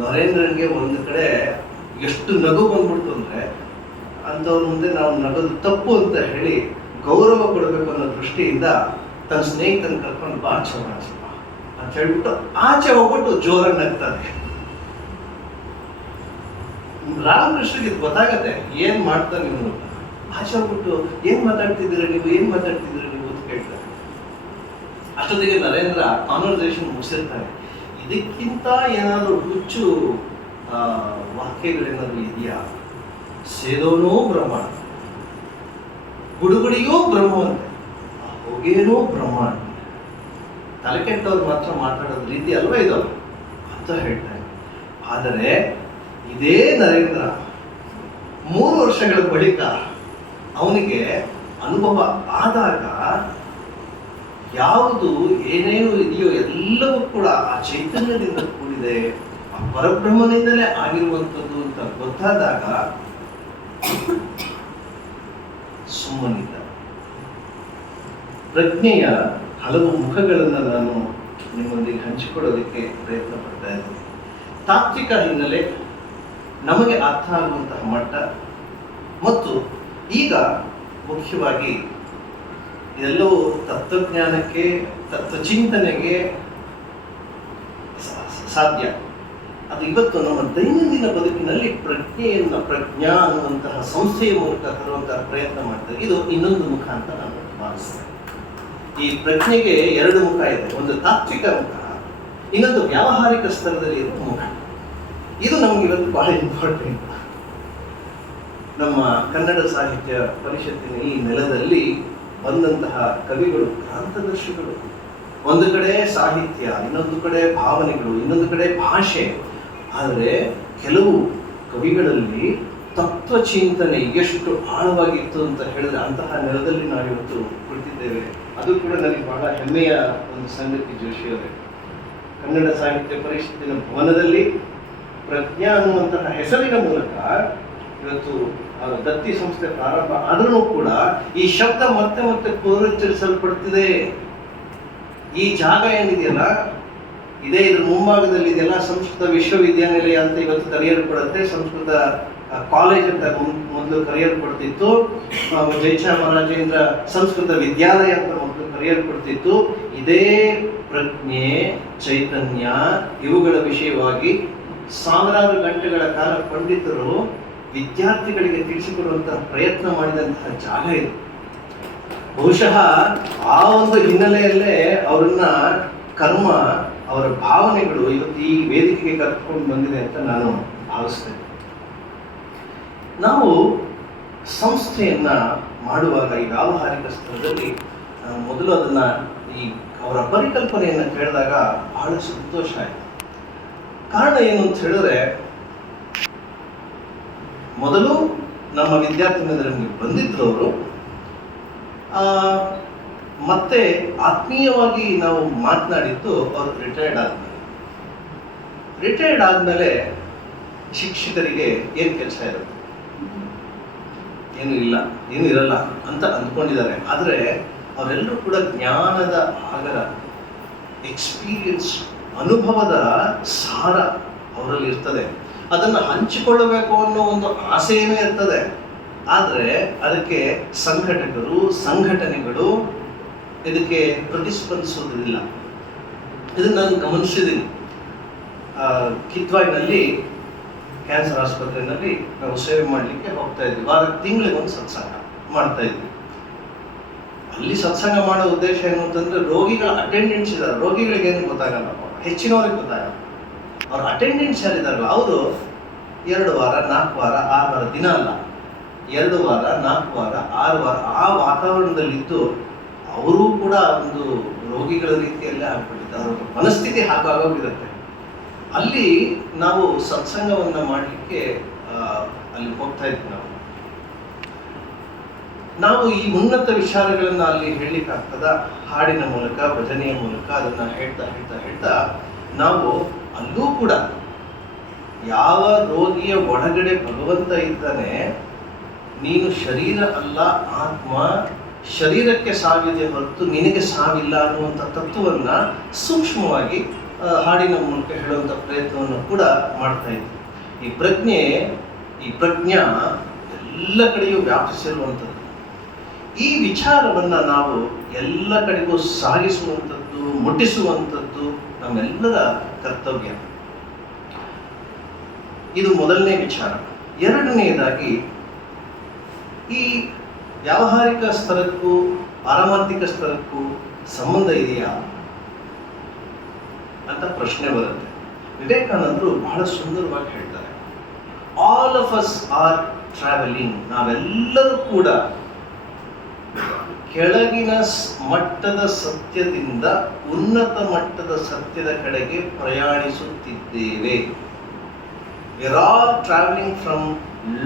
ನರೇಂದ್ರನ್ಗೆ ಒಂದು ಕಡೆ ಎಷ್ಟು ನಗು ಬಂದ್ಬಿಡ್ತು ಅಂದ್ರೆ, ಅಂಥವ್ರ ಮುಂದೆ ನಾವು ನಗೋದು ತಪ್ಪು ಅಂತ ಹೇಳಿ ಗೌರವ ಕೊಡಬೇಕು ಅನ್ನೋ ದೃಷ್ಟಿಯಿಂದ ತನ್ನ ಸ್ನೇಹಿತನ ಕರ್ಕೊಂಡು ಬಾ ಚೌರಾಸಪ್ಪ ಅಂತ ಹೇಳ್ಬಿಟ್ಟು ಆಚೆ ಹೋಗ್ಬಿಟ್ಟು ಜೋರಾಗಿ ನಗ್ತಾನೆ. ರಾಮಕೃಷ್ಣಗೆ ಗೊತ್ತಾಗತ್ತೆ ಏನ್ ಮಾಡ್ತಾನೆ ಇವನು. ಆಚೆ ಹೋಗ್ಬಿಟ್ಟು ಏನ್ ಮಾತಾಡ್ತಿದ್ದೀರ ನೀವು ಅಂತ ಕೇಳ್ತಾರೆ. ಅಷ್ಟೊತ್ತಿಗೆ ನರೇಂದ್ರ ಕಾನ್ವರ್ಸೇಷನ್ ಮುಗಿಸಿರ್ತಾನೆ. ಇದಕ್ಕಿಂತ ಏನಾದರೂ ಹುಚ್ಚು ವಾಕ್ಯಗಳೇನಾದರೂ ಇದೆಯಾ? ಸೇದೋನೂ ಬ್ರಹ್ಮ, ಗುಡುಗುಡಿಯೂ ಬ್ರಹ್ಮವಂತೆ, ಹೊಗೇನೂ ಬ್ರಹ್ಮ, ತಲೆ ಕೆಟ್ಟವ್ರು ಮಾತ್ರ ಮಾತಾಡೋದು ರೀತಿ ಅಲ್ವಾ ಇದು ಅಂತ ಹೇಳ್ತಾರೆ. ಆದರೆ ಇದೇ ನರೇಂದ್ರ 3 ವರ್ಷಗಳ ಬಳಿಕ ಅವನಿಗೆ ಅನುಭವ ಆದಾಗ ಯಾವುದು ಏನೇನು ಇದೆಯೋ ಎಲ್ಲವೂ ಕೂಡ ಆ ಚೈತನ್ಯದಿಂದ ಕೂಡಿದೆ, ಆ ಪರಬ್ರಹ್ಮನಿಂದಲೇ ಆಗಿರುವಂಥದ್ದು ಗೊತ್ತಾದಾಗ ಸುಮ್ಮನಿಲ್ಲ. ಪ್ರಜ್ಞೆಯ ಹಲವು ಮುಖಗಳನ್ನು ನಾನು ನಿಮ್ಮೊಂದಿಗೆ ಹಂಚಿಕೊಳ್ಳೋದಕ್ಕೆ ಪ್ರಯತ್ನ ಪಡ್ತಾ ಇದ್ದೀನಿ. ತಾತ್ವಿಕ ಹಿನ್ನೆಲೆ, ನಮಗೆ ಅರ್ಥ ಆಗುವಂತಹ ಮಟ್ಟ, ಮತ್ತು ಈಗ ಮುಖ್ಯವಾಗಿ ಇದೆಲ್ಲವೂ ತತ್ವಜ್ಞಾನಕ್ಕೆ, ತತ್ವಚಿಂತನೆಗೆ ಸಾಧ್ಯ. ಅದು ಇವತ್ತು ನಮ್ಮ ದೈನಂದಿನ ಬದುಕಿನಲ್ಲಿ ಪ್ರಜ್ಞಾ ಅನ್ನುವಂತಹ ಸಂಸ್ಥೆಯ ಮೂಲಕ ತರುವಂತಹ ಪ್ರಯತ್ನ ಮಾಡ್ತಾರೆ. ಇದು ಇನ್ನೊಂದು ಮುಖ ಅಂತ ನಾನು ಭಾವಿಸ್ತೇನೆ. ಈ ಪ್ರಜ್ಞೆಗೆ ಎರಡು ಮುಖ ಇದೆ. ಒಂದು ತಾತ್ವಿಕ ಮುಖ, ಇನ್ನೊಂದು ವ್ಯಾವಹಾರಿಕ ಸ್ತರದಲ್ಲಿ ಇರುವ ಮುಖ. ಇದು ನಮ್ಗೆ ಇವತ್ತು ಬಹಳ ಇಂಪಾರ್ಟೆಂಟ್. ನಮ್ಮ ಕನ್ನಡ ಸಾಹಿತ್ಯ ಪರಿಷತ್ತಿನ ಈ ನೆಲದಲ್ಲಿ ಬಂದಂತಹ ಕವಿಗಳು ಕ್ರಾಂತದರ್ಶಿಗಳು. ಒಂದು ಕಡೆ ಸಾಹಿತ್ಯ, ಇನ್ನೊಂದು ಕಡೆ ಭಾವನೆಗಳು, ಇನ್ನೊಂದು ಕಡೆ ಭಾಷೆ. ಆದರೆ ಕೆಲವು ಕವಿಗಳಲ್ಲಿ ತತ್ವಚಿಂತನೆ ಎಷ್ಟು ಆಳವಾಗಿತ್ತು ಅಂತ ಹೇಳಿದ್ರೆ ಅಂತಹ ನೆಲದಲ್ಲಿ ನಾವಿವತ್ತು ಕುಳಿತಿದ್ದೇವೆ. ಅದು ಕೂಡ ನನಗೆ ಬಹಳ ಹೆಮ್ಮೆಯ ಒಂದು ಸಂಗತಿ ಜೋಶಿಯವರೇ. ಕನ್ನಡ ಸಾಹಿತ್ಯ ಪರಿಷತ್ತಿನ ಭವನದಲ್ಲಿ ಪ್ರಜ್ಞಾ ಅನ್ನುವಂತಹ ಹೆಸರಿನ ಮೂಲಕ ಇವತ್ತು ದತ್ತಿ ಸಂಸ್ಥೆ ಪ್ರಾರಂಭ ಆದ್ರೂ ಕೂಡ ಈ ಶಬ್ದ ಮತ್ತೆ ಮತ್ತೆ ಪುನರುಚ್ಚರಿಸಲ್ಪಡ್ತಿದೆ. ಈ ಜಾಗ ಏನಿದೆಯಲ್ಲ, ಇದೇ ಇದ್ರ ಮುಂಭಾಗದಲ್ಲಿ ಇದೆಯಲ್ಲ ಸಂಸ್ಕೃತ ವಿಶ್ವವಿದ್ಯಾನಿಲಯ ಅಂತ ಇವತ್ತು ಕರೆಯಲ್ಪಡುತ್ತೆ. ಸಂಸ್ಕೃತ ಕಾಲೇಜ್ ಅಂತ ಮೊದಲು ಕರೆಯಲ್ಪಡ್ತಿತ್ತು. ಜಯಚಾಮರಾಜೇಂದ್ರ ಸಂಸ್ಕೃತ ವಿದ್ಯಾಲಯ ಅಂತ ಮೊದಲು ಕರೆಯಲ್ಪಡ್ತಿತ್ತು. ಇದೇ ಪ್ರಜ್ಞೆ, ಚೈತನ್ಯ ಇವುಗಳ ವಿಷಯವಾಗಿ ಸಾವಿರಾರು ಗಂಟೆಗಳ ಕಾಲ ಪಂಡಿತರು ವಿದ್ಯಾರ್ಥಿಗಳಿಗೆ ತಿಳಿಸಿಕೊಡುವಂತಹ ಪ್ರಯತ್ನ ಮಾಡಿದಂತಹ ಜಾಗ ಇದು. ಬಹುಶಃ ಆ ಒಂದು ಹಿನ್ನೆಲೆಯಲ್ಲೇ ಅವರನ್ನ ಕರ್ಮ, ಅವರ ಭಾವನೆಗಳು ಇವತ್ತು ಈ ವೇದಿಕೆಗೆ ಕರ್ಕೊಂಡು ಬಂದಿದೆ ಅಂತ ನಾನು ಭಾವಿಸ್ತೇನೆ. ನಾವು ಸಂಸ್ಥೆಯನ್ನ ಮಾಡುವಾಗ ಈ ವ್ಯಾವಹಾರಿಕ ಸ್ತರದಲ್ಲಿ ಮೊದಲು ಅದನ್ನ ಈ ಅವರ ಪರಿಕಲ್ಪನೆಯನ್ನು ಕೇಳಿದಾಗ ಬಹಳ ಸಂತೋಷ ಆಯಿತು. ಕಾರಣ ಏನು ಅಂತ ಹೇಳಿದ್ರೆ, ಮೊದಲು ನಮ್ಮ ವಿದ್ಯಾರ್ಥಿ ನಮಗೆ ಬಂದಿದ್ರು ಅವರು. ಮತ್ತೆ ಆತ್ಮೀಯವಾಗಿ ನಾವು ಮಾತನಾಡಿದ್ದು ಅವರು ರಿಟೈರ್ಡ್ ಆದ್ಮೇಲೆ ಶಿಕ್ಷಕರಿಗೆ ಏನು ಕೆಲಸ ಇರುತ್ತೆ? ಏನು ಇರಲ್ಲ ಅಂತ ಅಂದ್ಕೊಂಡಿದ್ದಾರೆ. ಆದರೆ ಅವರೆಲ್ಲರೂ ಕೂಡ ಜ್ಞಾನದ ಆಗರ, ಎಕ್ಸ್ಪೀರಿಯನ್ಸ್, ಅನುಭವದ ಸಾರ ಅವರಲ್ಲಿ ಇರ್ತದೆ. ಅದನ್ನು ಹಂಚಿಕೊಳ್ಳಬೇಕು ಅನ್ನೋ ಒಂದು ಆಸೆಯೇ ಇರ್ತದೆ. ಆದರೆ ಅದಕ್ಕೆ ಸಂಘಟಕರು, ಸಂಘಟನೆಗಳು ಇದಕ್ಕೆ ಪ್ರತಿಸ್ಪಂದಿಸುವುದಿಲ್ಲ. ಇದನ್ನು ನಾನು ಗಮನಿಸಿದ್ದೀನಿ. ಕಿದ್ವಾಯ್ನಲ್ಲಿ ಕ್ಯಾನ್ಸರ್ ಆಸ್ಪತ್ರೆಯಲ್ಲಿ ನಾವು ಸೇವೆ ಮಾಡಲಿಕ್ಕೆ ಹೋಗ್ತಾ ಇದ್ವಿ. ತಿಂಗಳಿಗೆ ಒಂದು ಸತ್ಸಂಗ ಮಾಡ್ತಾ ಇದ್ವಿ. ಅಲ್ಲಿ ಸತ್ಸಂಗ ಮಾಡೋ ಉದ್ದೇಶ ಏನು ಅಂತಂದ್ರೆ, ರೋಗಿಗಳ ಅಟೆಂಡೆನ್ಸ್ ಇದ್ದಾರೆ, ರೋಗಿಗಳಿಗೆ ಏನು ಗೊತ್ತಾಗಲ್ಲ, ಹೆಚ್ಚಿನವ್ರಿಗೆ ಗೊತ್ತಾಗಲ್ಲ. ಅವ್ರ ಅಟೆಂಡೆನ್ಸ್ ಯಾರಿದಾರಲ್ಲ ಅವರು 2 ವಾರ 4 ವಾರ 6 ವಾರ ದಿನ ಅಲ್ಲ, 2 ವಾರ 4 ವಾರ 6 ವಾರ ಆ ವಾತಾವರಣದಲ್ಲಿದ್ದು ಅವರು ಕೂಡ ಒಂದು ರೋಗಿಗಳ ರೀತಿಯಲ್ಲೇ ಆಗ್ಬಿಟ್ಟಿದ್ದಾರೆ. ಅವರ ಮನಸ್ಥಿತಿ ಹಾಗಾಗೋಗಿರುತ್ತೆ. ಅಲ್ಲಿ ನಾವು ಸತ್ಸಂಗವನ್ನ ಮಾಡಲಿಕ್ಕೆ ಅಲ್ಲಿ ಹೋಗ್ತಾ ಇದ್ವಿ. ನಾವು ಈ ಉನ್ನತ ವಿಚಾರಗಳನ್ನ ಅಲ್ಲಿ ಹೇಳಲಿಕ್ಕಾಗ್ತದ? ಹಾಡಿನ ಮೂಲಕ, ಭಜನೆಯ ಮೂಲಕ ಅದನ್ನ ಹೇಳ್ತಾ ನಾವು ಅಲ್ಲೂ ಕೂಡ ಯಾವ ರೋಗಿಯ ಒಳಗಡೆ ಭಗವಂತ ಇದ್ದಾನೆ, ನೀನು ಶರೀರ ಅಲ್ಲ ಆತ್ಮ, ಶರೀರಕ್ಕೆ ಸಾವಿದೆ ಹೊರತು ನಿನಗೆ ಸಾವಿಲ್ಲ ಅನ್ನುವಂಥ ತತ್ವವನ್ನ ಸೂಕ್ಷ್ಮವಾಗಿ ಹಾಡಿನ ಮೂಲಕ ಹೇಳುವಂಥ ಪ್ರಯತ್ನವನ್ನು ಕೂಡ ಮಾಡ್ತಾ ಇದ್ವಿ. ಈ ಪ್ರಜ್ಞಾ ಎಲ್ಲ ಕಡೆಯೂ ವ್ಯಾಪಿಸಿರುವಂಥದ್ದು. ಈ ವಿಚಾರವನ್ನ ನಾವು ಎಲ್ಲ ಕಡೆಗೂ ಸಾಗಿಸುವಂಥದ್ದು, ಮುಟ್ಟಿಸುವಂಥದ್ದು ನಮ್ಮೆಲ್ಲರ ಕರ್ತವ್ಯ. ಇದು ಮೊದಲನೇ ವಿಚಾರ. ಎರಡನೆಯದಾಗಿ, ಈ ವ್ಯಾವಹಾರಿಕ ಸ್ತರಕ್ಕೂ ಪಾರಮಾರ್ಥಿಕ ಸ್ತರಕ್ಕೂ ಸಂಬಂಧ ಇದೆಯಾ ಅಂತ ಪ್ರಶ್ನೆ ಬರುತ್ತೆ. ವಿವೇಕಾನಂದರು ಬಹಳ ಸುಂದರವಾಗಿ ಹೇಳ್ತಾರೆ, all of us R travelling. ನಾವೆಲ್ಲರೂ ಕೂಡ ಕೆಳಗಿನ ಮಟ್ಟದ ಸತ್ಯದಿಂದ ಉನ್ನತ ಮಟ್ಟದ ಸತ್ಯದ ಕಡೆಗೆ ಪ್ರಯಾಣಿಸುತ್ತಿದ್ದೇವೆ. We are all traveling from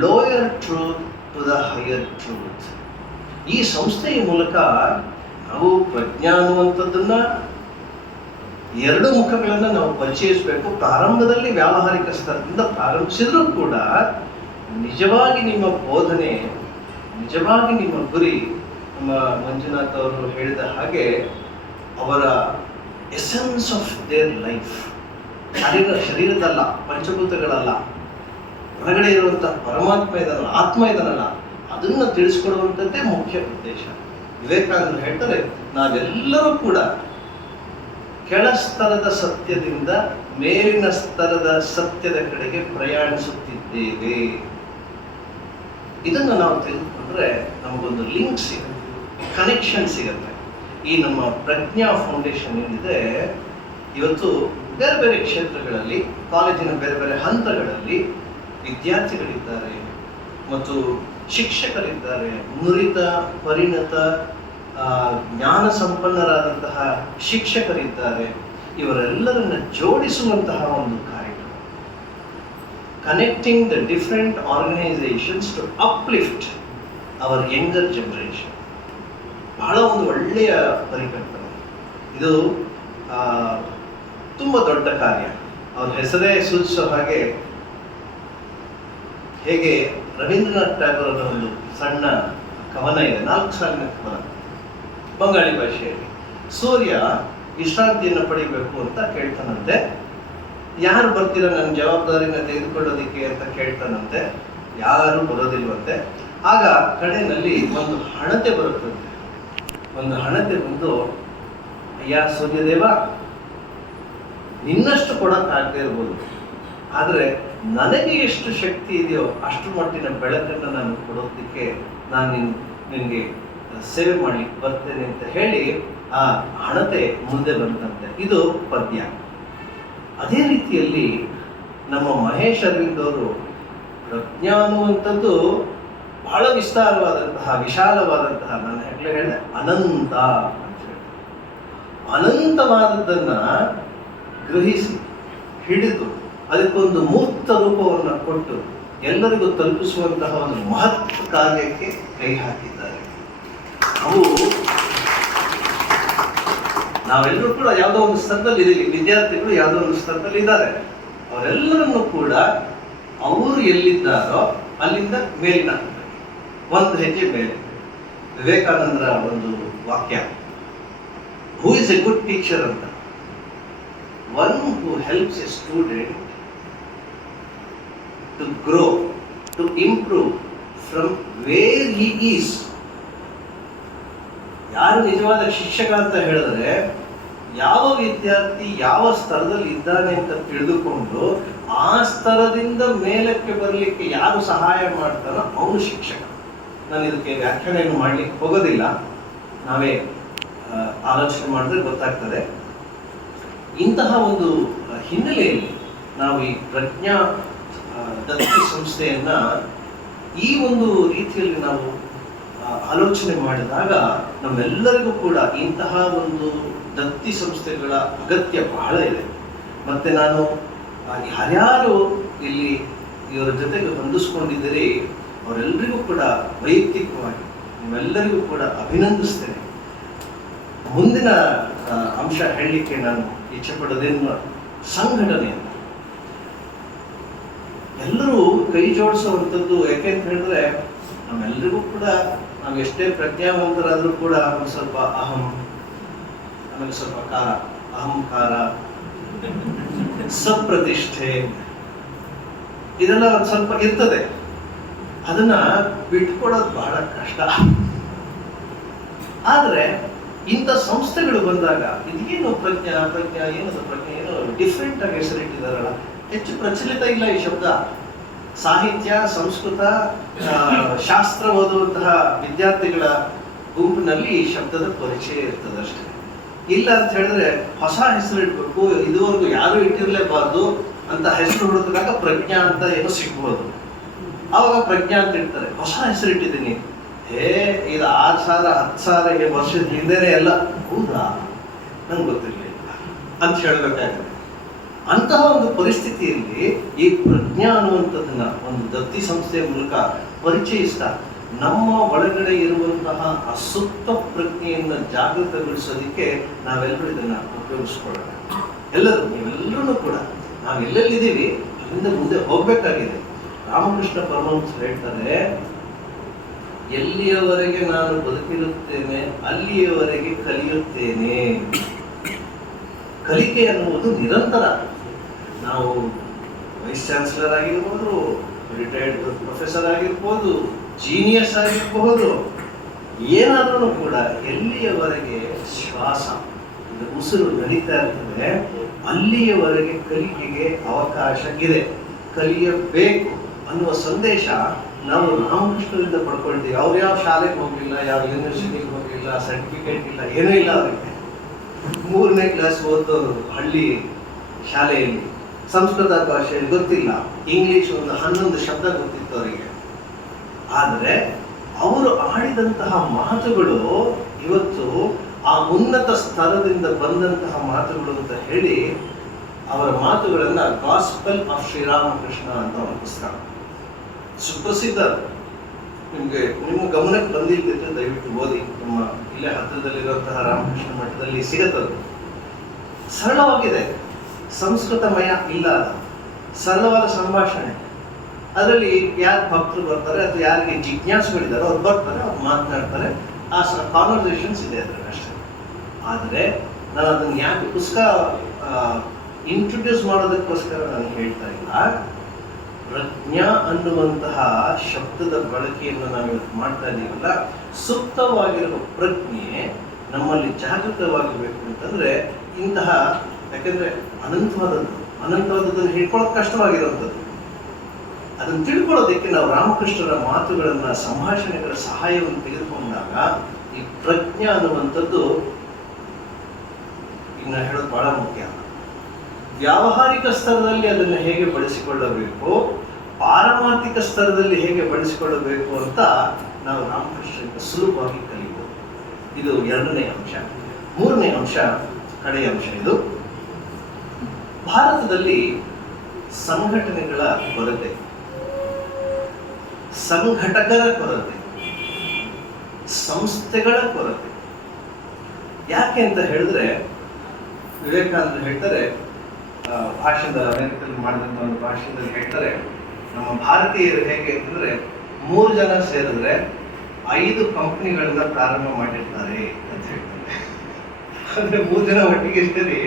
lower truth to the higher truth. ಈ ಸಂಸ್ಥೆಯ ಮೂಲಕ ನಾವು ಪ್ರಜ್ಞಾ ಅನ್ನುವಂಥದ್ದನ್ನ 2 ಮುಖಗಳನ್ನು ನಾವು ಪರಿಚಯಿಸಬೇಕು. ಪ್ರಾರಂಭದಲ್ಲಿ ವ್ಯಾವಹಾರಿಕ ಸ್ತರದಿಂದ ಪ್ರಾರಂಭಿಸಿದ್ರೂ ಕೂಡ ನಿಜವಾಗಿ ನಿಮ್ಮ ಬೋಧನೆ, ನಿಜವಾಗಿ ನಿಮ್ಮ ಗುರಿ, ನಮ್ಮ ಮಂಜುನಾಥ್ ಅವರು ಹೇಳಿದ ಹಾಗೆ ಅವರ ಎಸೆನ್ಸ್ ಆಫ್ ದೇರ್ ಲೈಫ್ ಶರೀರದಲ್ಲ, ಪಂಚಭೂತಗಳಲ್ಲ, ಹೊರಗಡೆ ಇರುವಂತಹ ಪರಮಾತ್ಮ ಇದನ್ನಲ್ಲ, ಆತ್ಮ ಇದನ್ನಲ್ಲ, ಅದನ್ನು ತಿಳಿಸ್ಕೊಡುವಂಥದ್ದೇ ಮುಖ್ಯ ಉದ್ದೇಶ. ವಿವೇಕಾನಂದರು ಹೇಳ್ತಾರೆ, ನಾವೆಲ್ಲರೂ ಕೂಡ ಕೆಳ ಸ್ತರದ ಸತ್ಯದಿಂದ ಮೇಲಿನ ಸ್ತರದ ಸತ್ಯದ ಕಡೆಗೆ ಪ್ರಯಾಣಿಸುತ್ತಿದ್ದೇವೆ. ಇದನ್ನು ನಾವು ತೆಗೆದುಕೊಂಡ್ರೆ ನಮಗೊಂದು ಲಿಂಕ್ ಸಿಗುತ್ತೆ, ಕನೆಕ್ಷನ್ ಸಿಗುತ್ತೆ. ಈ ನಮ್ಮ ಪ್ರಜ್ಞಾ ಫೌಂಡೇಶನ್ ಏನಿದೆ, ಇವತ್ತು ಬೇರೆ ಬೇರೆ ಕ್ಷೇತ್ರಗಳಲ್ಲಿ, ಕಾಲೇಜಿನ ಬೇರೆ ಬೇರೆ ಹಂತಗಳಲ್ಲಿ ವಿದ್ಯಾರ್ಥಿಗಳಿದ್ದಾರೆ ಮತ್ತು ಶಿಕ್ಷಕರಿದ್ದಾರೆ, ನುರಿತ ಪರಿಣತ ಜ್ಞಾನ ಸಂಪನ್ನರಾದಂತಹ ಶಿಕ್ಷಕರಿದ್ದಾರೆ. ಇವರೆಲ್ಲರನ್ನ ಜೋಡಿಸುವಂತಹ ಒಂದು ಕಾರ್ಯಕ್ರಮ, connecting the different organisations to uplift our younger generation. ಬಹಳ ಒಂದು ಒಳ್ಳೆಯ ಪರಿಕಲ್ಪನೆ ಇದು. ತುಂಬ ದೊಡ್ಡ ಕಾರ್ಯ. ಅವ್ರ ಹೆಸರೇ ಸೂಚಿಸೋ ಹಾಗೆ, ಹೇಗೆ ರವೀಂದ್ರನಾಥ್ ಟ್ಯಾಗೋರ್ ಅವರ ಒಂದು ಸಣ್ಣ ಕವನ ಇದೆ, 4 ಸಾಲಿನ ಕವನ, ಬಂಗಾಳಿ ಭಾಷೆಯಲ್ಲಿ. ಸೂರ್ಯ ವಿಶ್ರಾಂತಿಯನ್ನು ಪಡಿಬೇಕು ಅಂತ ಕೇಳ್ತಾನಂತೆ. ಯಾರು ಬರ್ತೀರಾ ನನ್ನ ಜವಾಬ್ದಾರಿನ ತೆಗೆದುಕೊಳ್ಳೋದಿಕ್ಕೆ ಅಂತ ಕೇಳ್ತಾನಂತೆ. ಯಾರು ಬರೋದಿಲ್ವಂತೆ. ಆಗ ಕಡೆಯಲ್ಲಿ ಒಂದು ಹಣತೆ ಬರುತ್ತಂತೆ. ಒಂದು ಹಣತೆ ಬಂದು, ಅಯ್ಯ ಸೂರ್ಯದೇವ, ನಿನ್ನಷ್ಟು ಕೊಡೋಕ್ಕಾಗದೇ ಇರ್ಬೋದು, ಆದರೆ ನನಗೆ ಎಷ್ಟು ಶಕ್ತಿ ಇದೆಯೋ ಅಷ್ಟು ಮಟ್ಟಿನ ಬೆಳಕನ್ನು ನಾನು ಕೊಡೋದಕ್ಕೆ ನಾನು ನಿನಗೆ ಸೇವೆ ಮಾಡಿ ಬರ್ತೇನೆ ಅಂತ ಹೇಳಿ ಆ ಹಣತೆ ಮುಂದೆ ಬಂದಂತೆ. ಇದು ಪದ್ಯ. ಅದೇ ರೀತಿಯಲ್ಲಿ ನಮ್ಮ ಮಹೇಶ್ ಅರವಿಂದ್ ಅವರು ಪ್ರಜ್ಞಾ ಅನ್ನುವಂಥದ್ದು ಬಹಳ ವಿಸ್ತಾರವಾದಂತಹ, ವಿಶಾಲವಾದಂತಹ, ನಾನು ಹೇಳಿದೆ ಅನಂತ ಅಂತ ಹೇಳಿ, ಅನಂತವಾದದ್ದನ್ನ ಗ್ರಹಿಸಿ ಹಿಡಿದು ಅದಕ್ಕೊಂದು ಮೂರ್ತ ರೂಪವನ್ನು ಕೊಟ್ಟು ಎಲ್ಲರಿಗೂ ತಲುಪಿಸುವಂತಹ ಒಂದು ಮಹತ್ ಕಾರ್ಯಕ್ಕೆ ಕೈ ಹಾಕಿದ್ದಾರೆ. ಅವು ನಾವೆಲ್ಲರೂ ಕೂಡ ಯಾವುದೋ ಒಂದು ಸ್ತರದಲ್ಲಿ ಇದೀವಿ, ವಿದ್ಯಾರ್ಥಿಗಳು ಯಾವುದೋ ಒಂದು ಸ್ತರದಲ್ಲಿ ಇದ್ದಾರೆ. ಅವರೆಲ್ಲರನ್ನು ಕೂಡ ಅವರು ಎಲ್ಲಿದ್ದಾರೋ ಅಲ್ಲಿಂದ ಮೇಲಿನ ಒಂದು ಹೆಜ್ಜೆ ಮೇಲೆ. ವಿವೇಕಾನಂದರ ಒಂದು ವಾಕ್ಯ, who is a good teacher ಅಂತ, one who helps a student to grow, to improve from where he is. ಯಾರು ನಿಜವಾದ ಶಿಕ್ಷಕ ಅಂತ ಹೇಳಿದ್ರೆ, ಯಾವ ವಿದ್ಯಾರ್ಥಿ ಯಾವ ಸ್ತರದಲ್ಲಿ ಇದ್ದಾನೆ ಅಂತ ತಿಳಿದುಕೊಂಡು ಆ ಸ್ತರದಿಂದ ಮೇಲಕ್ಕೆ ಬರಲಿಕ್ಕೆ ಯಾರು ಸಹಾಯ ಮಾಡ್ತಾರೋ ಅವನು ಶಿಕ್ಷಕ. ನಾನು ಇದಕ್ಕೆ ವ್ಯಾಖ್ಯಾನ ಮಾಡಲಿಕ್ಕೆ ಹೋಗೋದಿಲ್ಲ, ನಾವೇ ಆಲೋಚನೆ ಮಾಡಿದ್ರೆ ಗೊತ್ತಾಗ್ತದೆ. ಇಂತಹ ಒಂದು ಹಿನ್ನೆಲೆಯಲ್ಲಿ ನಾವು ಈ ಪ್ರಜ್ಞಾ ದತ್ತಿ ಸಂಸ್ಥೆಯನ್ನ ಈ ಒಂದು ರೀತಿಯಲ್ಲಿ ನಾವು ಆಲೋಚನೆ ಮಾಡಿದಾಗ ನಮ್ಮೆಲ್ಲರಿಗೂ ಕೂಡ ಇಂತಹ ಒಂದು ದತ್ತಿ ಸಂಸ್ಥೆಗಳ ಅಗತ್ಯ ಬಹಳ ಇದೆ. ಮತ್ತೆ ನಾನು ಯಾರ್ಯಾರು ಇಲ್ಲಿ ಇವರ ಜೊತೆಗೆ ಹೊಂದಿಸ್ಕೊಂಡಿದ್ದೀರಿ ಅವರೆಲ್ಲರಿಗೂ ಕೂಡ ವೈಯಕ್ತಿಕವಾಗಿ ನಿಮ್ಮೆಲ್ಲರಿಗೂ ಕೂಡ ಅಭಿನಂದಿಸ್ತೇನೆ. ಮುಂದಿನ ಅಂಶ ಹೇಳಲಿಕ್ಕೆ ನಾನು ಇಚ್ಛೆ ಪಡೋದೇನು, ಸಂಘಟನೆ ಅಂತ ಎಲ್ಲರೂ ಕೈ ಜೋಡಿಸುವಂಥದ್ದು. ಯಾಕೆಂತ ಹೇಳಿದ್ರೆ ನಮ್ಮೆಲ್ಲರಿಗೂ ಕೂಡ, ನಾವು ಎಷ್ಟೇ ಪ್ರಜ್ಞಾವಂತರಾದರೂ ಕೂಡ ಒಂದು ಸ್ವಲ್ಪ ಅಹಂ, ಆಮೇಲೆ ಸ್ವಲ್ಪ ಕಾರ, ಅಹಂಕಾರ, ಸಪ್ರತಿಷ್ಠೆ, ಇದೆಲ್ಲ ಒಂದು ಸ್ವಲ್ಪ ಇರ್ತದೆ. ಅದನ್ನ ಬಿಟ್ಕೊಡೋದು ಬಹಳ ಕಷ್ಟ. ಆದರೆ ಇಂಥ ಸಂಸ್ಥೆಗಳು ಬಂದಾಗ ಇದೇನು ಪ್ರಜ್ಞಾ ಏನದು ಪ್ರಜ್ಞೆ, ಏನೋ ಡಿಫ್ರೆಂಟ್ ಆಗಿ ಹೆಸರಿಟ್ಟಿದಾರಲ್ಲ, ಹೆಚ್ಚು ಪ್ರಚಲಿತ ಇಲ್ಲ ಈ ಶಬ್ದ. ಸಾಹಿತ್ಯ, ಸಂಸ್ಕೃತ, ಶಾಸ್ತ್ರ ಓದುವಂತಹ ವಿದ್ಯಾರ್ಥಿಗಳ ಗುಂಪಿನಲ್ಲಿ ಈ ಶಬ್ದದ ಪರಿಚಯ ಇರ್ತದೆ ಅಷ್ಟೇ. ಇಲ್ಲ ಅಂತ ಹೇಳಿದ್ರೆ ಹೊಸ ಹೆಸರು ಇಡ್ಬೇಕು, ಇದುವರೆಗೂ ಯಾರು ಇಟ್ಟಿರ್ಲೇಬಾರ್ದು ಅಂತ ಹೆಸರು ಹುಡುಕಿದಾಗ ಪ್ರಜ್ಞಾ ಅಂತ ಏನೋ ಸಿಗ್ಬೋದು. ಆವಾಗ ಪ್ರಜ್ಞಾ ಅಂತ ಇಡ್ತಾರೆ. ಹೊಸ ಹೆಸರು ಇಟ್ಟಿದ್ದೀನಿ, ಇದು 6,000 10,000 ವರ್ಷದ ಹಿಂದೆನೇ ಎಲ್ಲ. ಹೌದಾ, ನಂಗೆ ಗೊತ್ತಿರಲಿಲ್ಲ ಅಂತ ಹೇಳಬೇಕಾಗುತ್ತೆ. ಅಂತಹ ಒಂದು ಪರಿಸ್ಥಿತಿಯಲ್ಲಿ ಈ ಪ್ರಜ್ಞಾ ಅನ್ನುವಂಥದ್ದನ್ನ ಒಂದು ದತ್ತಿ ಸಂಸ್ಥೆಯ ಮೂಲಕ ಪರಿಚಯಿಸ್ತಾ ನಮ್ಮ ಒಳಗಡೆ ಇರುವಂತಹ ಅಸುಪ್ತ ಪ್ರಜ್ಞೆಯನ್ನು ಜಾಗೃತಗೊಳಿಸೋದಕ್ಕೆ ನಾವೆಲ್ಲರೂ ಇದನ್ನ ಉಪಯೋಗಿಸ್ಕೊಳ್ಳೋಣ. ಎಲ್ಲರೂ, ನೀವೆಲ್ಲರೂ ಕೂಡ ನಾವು ಎಲ್ಲೆಲ್ಲಿದ್ದೀವಿ ಅಲ್ಲಿಂದ ಮುಂದೆ ಹೋಗ್ಬೇಕಾಗಿದೆ. ರಾಮಕೃಷ್ಣ ಪರಮಹಂಸರು ಹೇಳ್ತಾರೆ, ಎಲ್ಲಿಯವರೆಗೆ ನಾನು ಬದುಕಿರುತ್ತೇನೆ ಅಲ್ಲಿಯವರೆಗೆ ಕಲಿಯುತ್ತೇನೆ. ಕಲಿಕೆ ಅನ್ನುವುದು ನಿರಂತರ. ನಾವು ವೈಸ್ ಚಾನ್ಸಲರ್ ಆಗಿರ್ಬೋದು, ರಿಟೈರ್ಡ್ ಪ್ರೊಫೆಸರ್ ಆಗಿರ್ಬೋದು, ಜೀನಿಯಸ್ ಆಗಿರಬಹುದು, ಏನಾದ್ರೂ ಕೂಡ ಎಲ್ಲಿಯವರೆಗೆ ಶ್ವಾಸ ಉಸಿರು ನಡೀತಾ ಇರ್ತದೆ ಅಲ್ಲಿಯವರೆಗೆ ಕಲಿಕೆಗೆ ಅವಕಾಶ ಇದೆ. ಕಲಿಯಬೇಕು ಅನ್ನುವ ಸಂದೇಶ ನಾವು ರಾಮಕೃಷ್ಣರಿಂದ ಪಡ್ಕೊಳ್ತೀವಿ. ಅವ್ರು ಯಾವ ಶಾಲೆಗೆ ಹೋಗಲಿಲ್ಲ, ಯಾವ ಯೂನಿವರ್ಸಿಟಿಗೆ ಹೋಗಲಿಲ್ಲ, ಸರ್ಟಿಫಿಕೇಟ್ ಇಲ್ಲ, ಏನೂ ಇಲ್ಲ ಅವರಿಗೆ. 3ನೇ ಕ್ಲಾಸ್ ಓದೋರು ಹಳ್ಳಿ ಶಾಲೆಯಲ್ಲಿ, ಸಂಸ್ಕೃತ ಭಾಷೆ ಗೊತ್ತಿಲ್ಲ, ಇಂಗ್ಲಿಷ್ ಒಂದು 11 ಶಬ್ದ ಗೊತ್ತಿತ್ತು ಅವರಿಗೆ. ಆದರೆ ಅವರು ಆಡಿದಂತಹ ಮಾತುಗಳು ಇವತ್ತು ಆ ಉನ್ನತ ಸ್ತರದಿಂದ ಬಂದಂತಹ ಮಾತುಗಳು ಅಂತ ಹೇಳಿ ಅವರ ಮಾತುಗಳನ್ನ ಗಾಸ್ಪಲ್ ಆಫ್ ಶ್ರೀರಾಮಕೃಷ್ಣ ಅಂತ ಒಂದು ಪುಸ್ತಕ ಸುಪ್ರಸಿದ್ಧ. ನಿಮ್ಮ ಗಮನಕ್ಕೆ ಬಂದಿದ್ದರೆ ದಯವಿಟ್ಟು ಓದಿ. ನಮ್ಮ ಇಲ್ಲೇ ಹತ್ತಿರದಲ್ಲಿರುವಂತಹ ರಾಮಕೃಷ್ಣ ಮಠದಲ್ಲಿ ಸಿಗತ್ತದು. ಸರಳವಾಗಿದೆ, ಸಂಸ್ಕೃತಮಯ ಇಲ್ಲ, ಸರಳವಾದ ಸಂಭಾಷಣೆ. ಅದರಲ್ಲಿ ಯಾರು ಭಕ್ತರು ಬರ್ತಾರೆ ಅಥವಾ ಯಾರಿಗೆ ಜಿಜ್ಞಾಸುಗಳಿದ್ದಾರೆ ಅವ್ರು ಬರ್ತಾರೆ, ಅವ್ರು ಮಾತನಾಡ್ತಾರೆ, ಆ ಕಾನ್ವರ್ಸೇಷನ್ಸ್ ಇದೆ ಅದರಲ್ಲಿ ಅಷ್ಟೇ. ಆದರೆ ನಾನು ಅದನ್ನು ಯಾಕೆ ಪುಸ್ತಕ ಇಂಟ್ರೊಡ್ಯೂಸ್ ಮಾಡೋದಕ್ಕೋಸ್ಕರ ನಾನು ಹೇಳ್ತಾ ಇಲ್ಲ. ಪ್ರಜ್ಞಾ ಅನ್ನುವಂತಹ ಶಬ್ದದ ಬಳಕೆಯನ್ನು ನಾವು ಇವತ್ತು ಮಾಡ್ತಾ ಇದ್ದೀವಲ್ಲ, ಸೂಕ್ತವಾಗಿರುವ ಪ್ರಜ್ಞೆ ನಮ್ಮಲ್ಲಿ ಜಾಗೃತವಾಗಿರ್ಬೇಕು ಅಂತಂದ್ರೆ ಇಂತಹ, ಯಾಕಂದ್ರೆ ಅನಂತವಾದದ್ದನ್ನು ಹೇಳ್ಕೊಳ್ಳೋಕೆ ಕಷ್ಟವಾಗಿರುವಂಥದ್ದು. ಅದನ್ನು ತಿಳ್ಕೊಳ್ಳೋದಕ್ಕೆ ನಾವು ರಾಮಕೃಷ್ಣರ ಮಾತುಗಳನ್ನ, ಸಂಭಾಷಣೆಗಳ ಸಹಾಯವನ್ನು ತೆಗೆದುಕೊಂಡಾಗ ಈ ಪ್ರಜ್ಞಾ ಅನ್ನುವಂಥದ್ದು ಇನ್ನು ಹೇಳೋದು ಬಹಳ ಮುಖ್ಯ. ವ್ಯಾವಹಾರಿಕ ಸ್ತರದಲ್ಲಿ ಅದನ್ನು ಹೇಗೆ ಬಳಸಿಕೊಳ್ಳಬೇಕು, ಪಾರಮಾರ್ಥಿಕ ಸ್ತರದಲ್ಲಿ ಹೇಗೆ ಬಳಸಿಕೊಳ್ಳಬೇಕು ಅಂತ ನಾವು ರಾಮಕೃಷ್ಣರಿಂದ ಸುಲಭವಾಗಿ ಕಲಿಯಬಹುದು. ಇದು 2ನೇ ಅಂಶ. 3ನೇ ಅಂಶ, ಕಡೆಯ ಅಂಶ. ಇದು ಭಾರತದಲ್ಲಿ ಸಂಘಟನೆಗಳ ಕೊರತೆ, ಸಂಘಟಕರ ಕೊರತೆ, ಸಂಸ್ಥೆಗಳ ಕೊರತೆ. ಯಾಕೆ ಅಂತ ಹೇಳಿದ್ರೆ, ವಿವೇಕಾನಂದರು ಹೇಳ್ತಾರೆ, ಭಾಷಣದ ಅಮೆರಿಕದಲ್ಲಿ ಮಾಡಿದಂಥ ಒಂದು ಭಾಷಣದಲ್ಲಿ ಹೇಳ್ತಾರೆ, ನಮ್ಮ ಭಾರತೀಯರು ಹೇಗೆ ಅಂತಂದ್ರೆ 3 ಜನ ಸೇರಿದ್ರೆ 5 ಕಂಪನಿಗಳನ್ನ ಪ್ರಾರಂಭ ಮಾಡಿರ್ತಾರೆ ಅಂತ ಹೇಳ್ತಾರೆ. ಅಂದ್ರೆ 3 ಜನ ಒಟ್ಟಿಗೆ ಸೇರಿ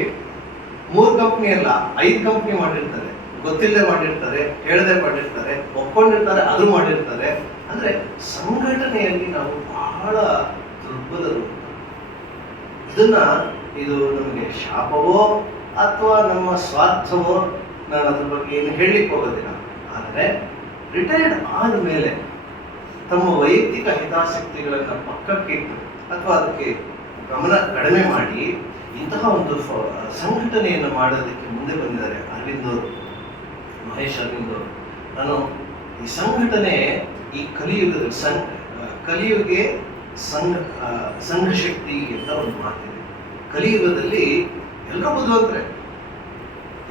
3 ಕಂಪನಿ ಅಲ್ಲ 5 ಕಂಪನಿ ಮಾಡಿರ್ತಾರೆ. ಗೊತ್ತಿಲ್ಲದೆ ಮಾಡಿರ್ತಾರೆ, ಹೇಳದೆ ಮಾಡಿರ್ತಾರೆ, ಒಪ್ಕೊಂಡಿರ್ತಾರೆ, ಅದು ಮಾಡಿರ್ತಾರೆ. ಅಂದ್ರೆ ಸಂಘಟನೆಯಲ್ಲಿ ನಾವು ಬಹಳ ದುರ್ಬಲರು. ಇದು ನಮಗೆ ಶಾಪವೋ ಅಥವಾ ನಮ್ಮ ಸ್ವಾರ್ಥವೋ ನಾನು ಅದ್ರ ಬಗ್ಗೆ ಏನು ಹೇಳಲಿಕ್ಕೆ ಹೋಗೋದಿಲ್ಲ. ಆದರೆ ರಿಟೈರ್ಡ್ ಆದ ಮೇಲೆ ತಮ್ಮ ವೈಯಕ್ತಿಕ ಹಿತಾಸಕ್ತಿಗಳನ್ನು ಪಕ್ಕಕ್ಕಿಟ್ಟು ಅಥವಾ ಅದಕ್ಕೆ ಗಮನ ಕಡಿಮೆ ಮಾಡಿ ಇಂತಹ ಒಂದು ಸಂಘಟನೆಯನ್ನು ಮಾಡೋದಕ್ಕೆ ಮುಂದೆ ಬಂದಿದ್ದಾರೆ ಅರವಿಂದ್ ಅವರು, ಮಹೇಶ್ ಅರವಿಂದ್ ಅವರು. ನಾನು ಈ ಸಂಘಟನೆ ಈ ಕಲಿಯುಗೆ ಸಂಘಶಕ್ತಿ ಅಂತ ಒಂದು ಮಾತಿದೆ. ಕಲಿಯುಗದಲ್ಲಿ ಎಲ್ಲರೂ ಬುದ್ಧಿವಂತರೆ,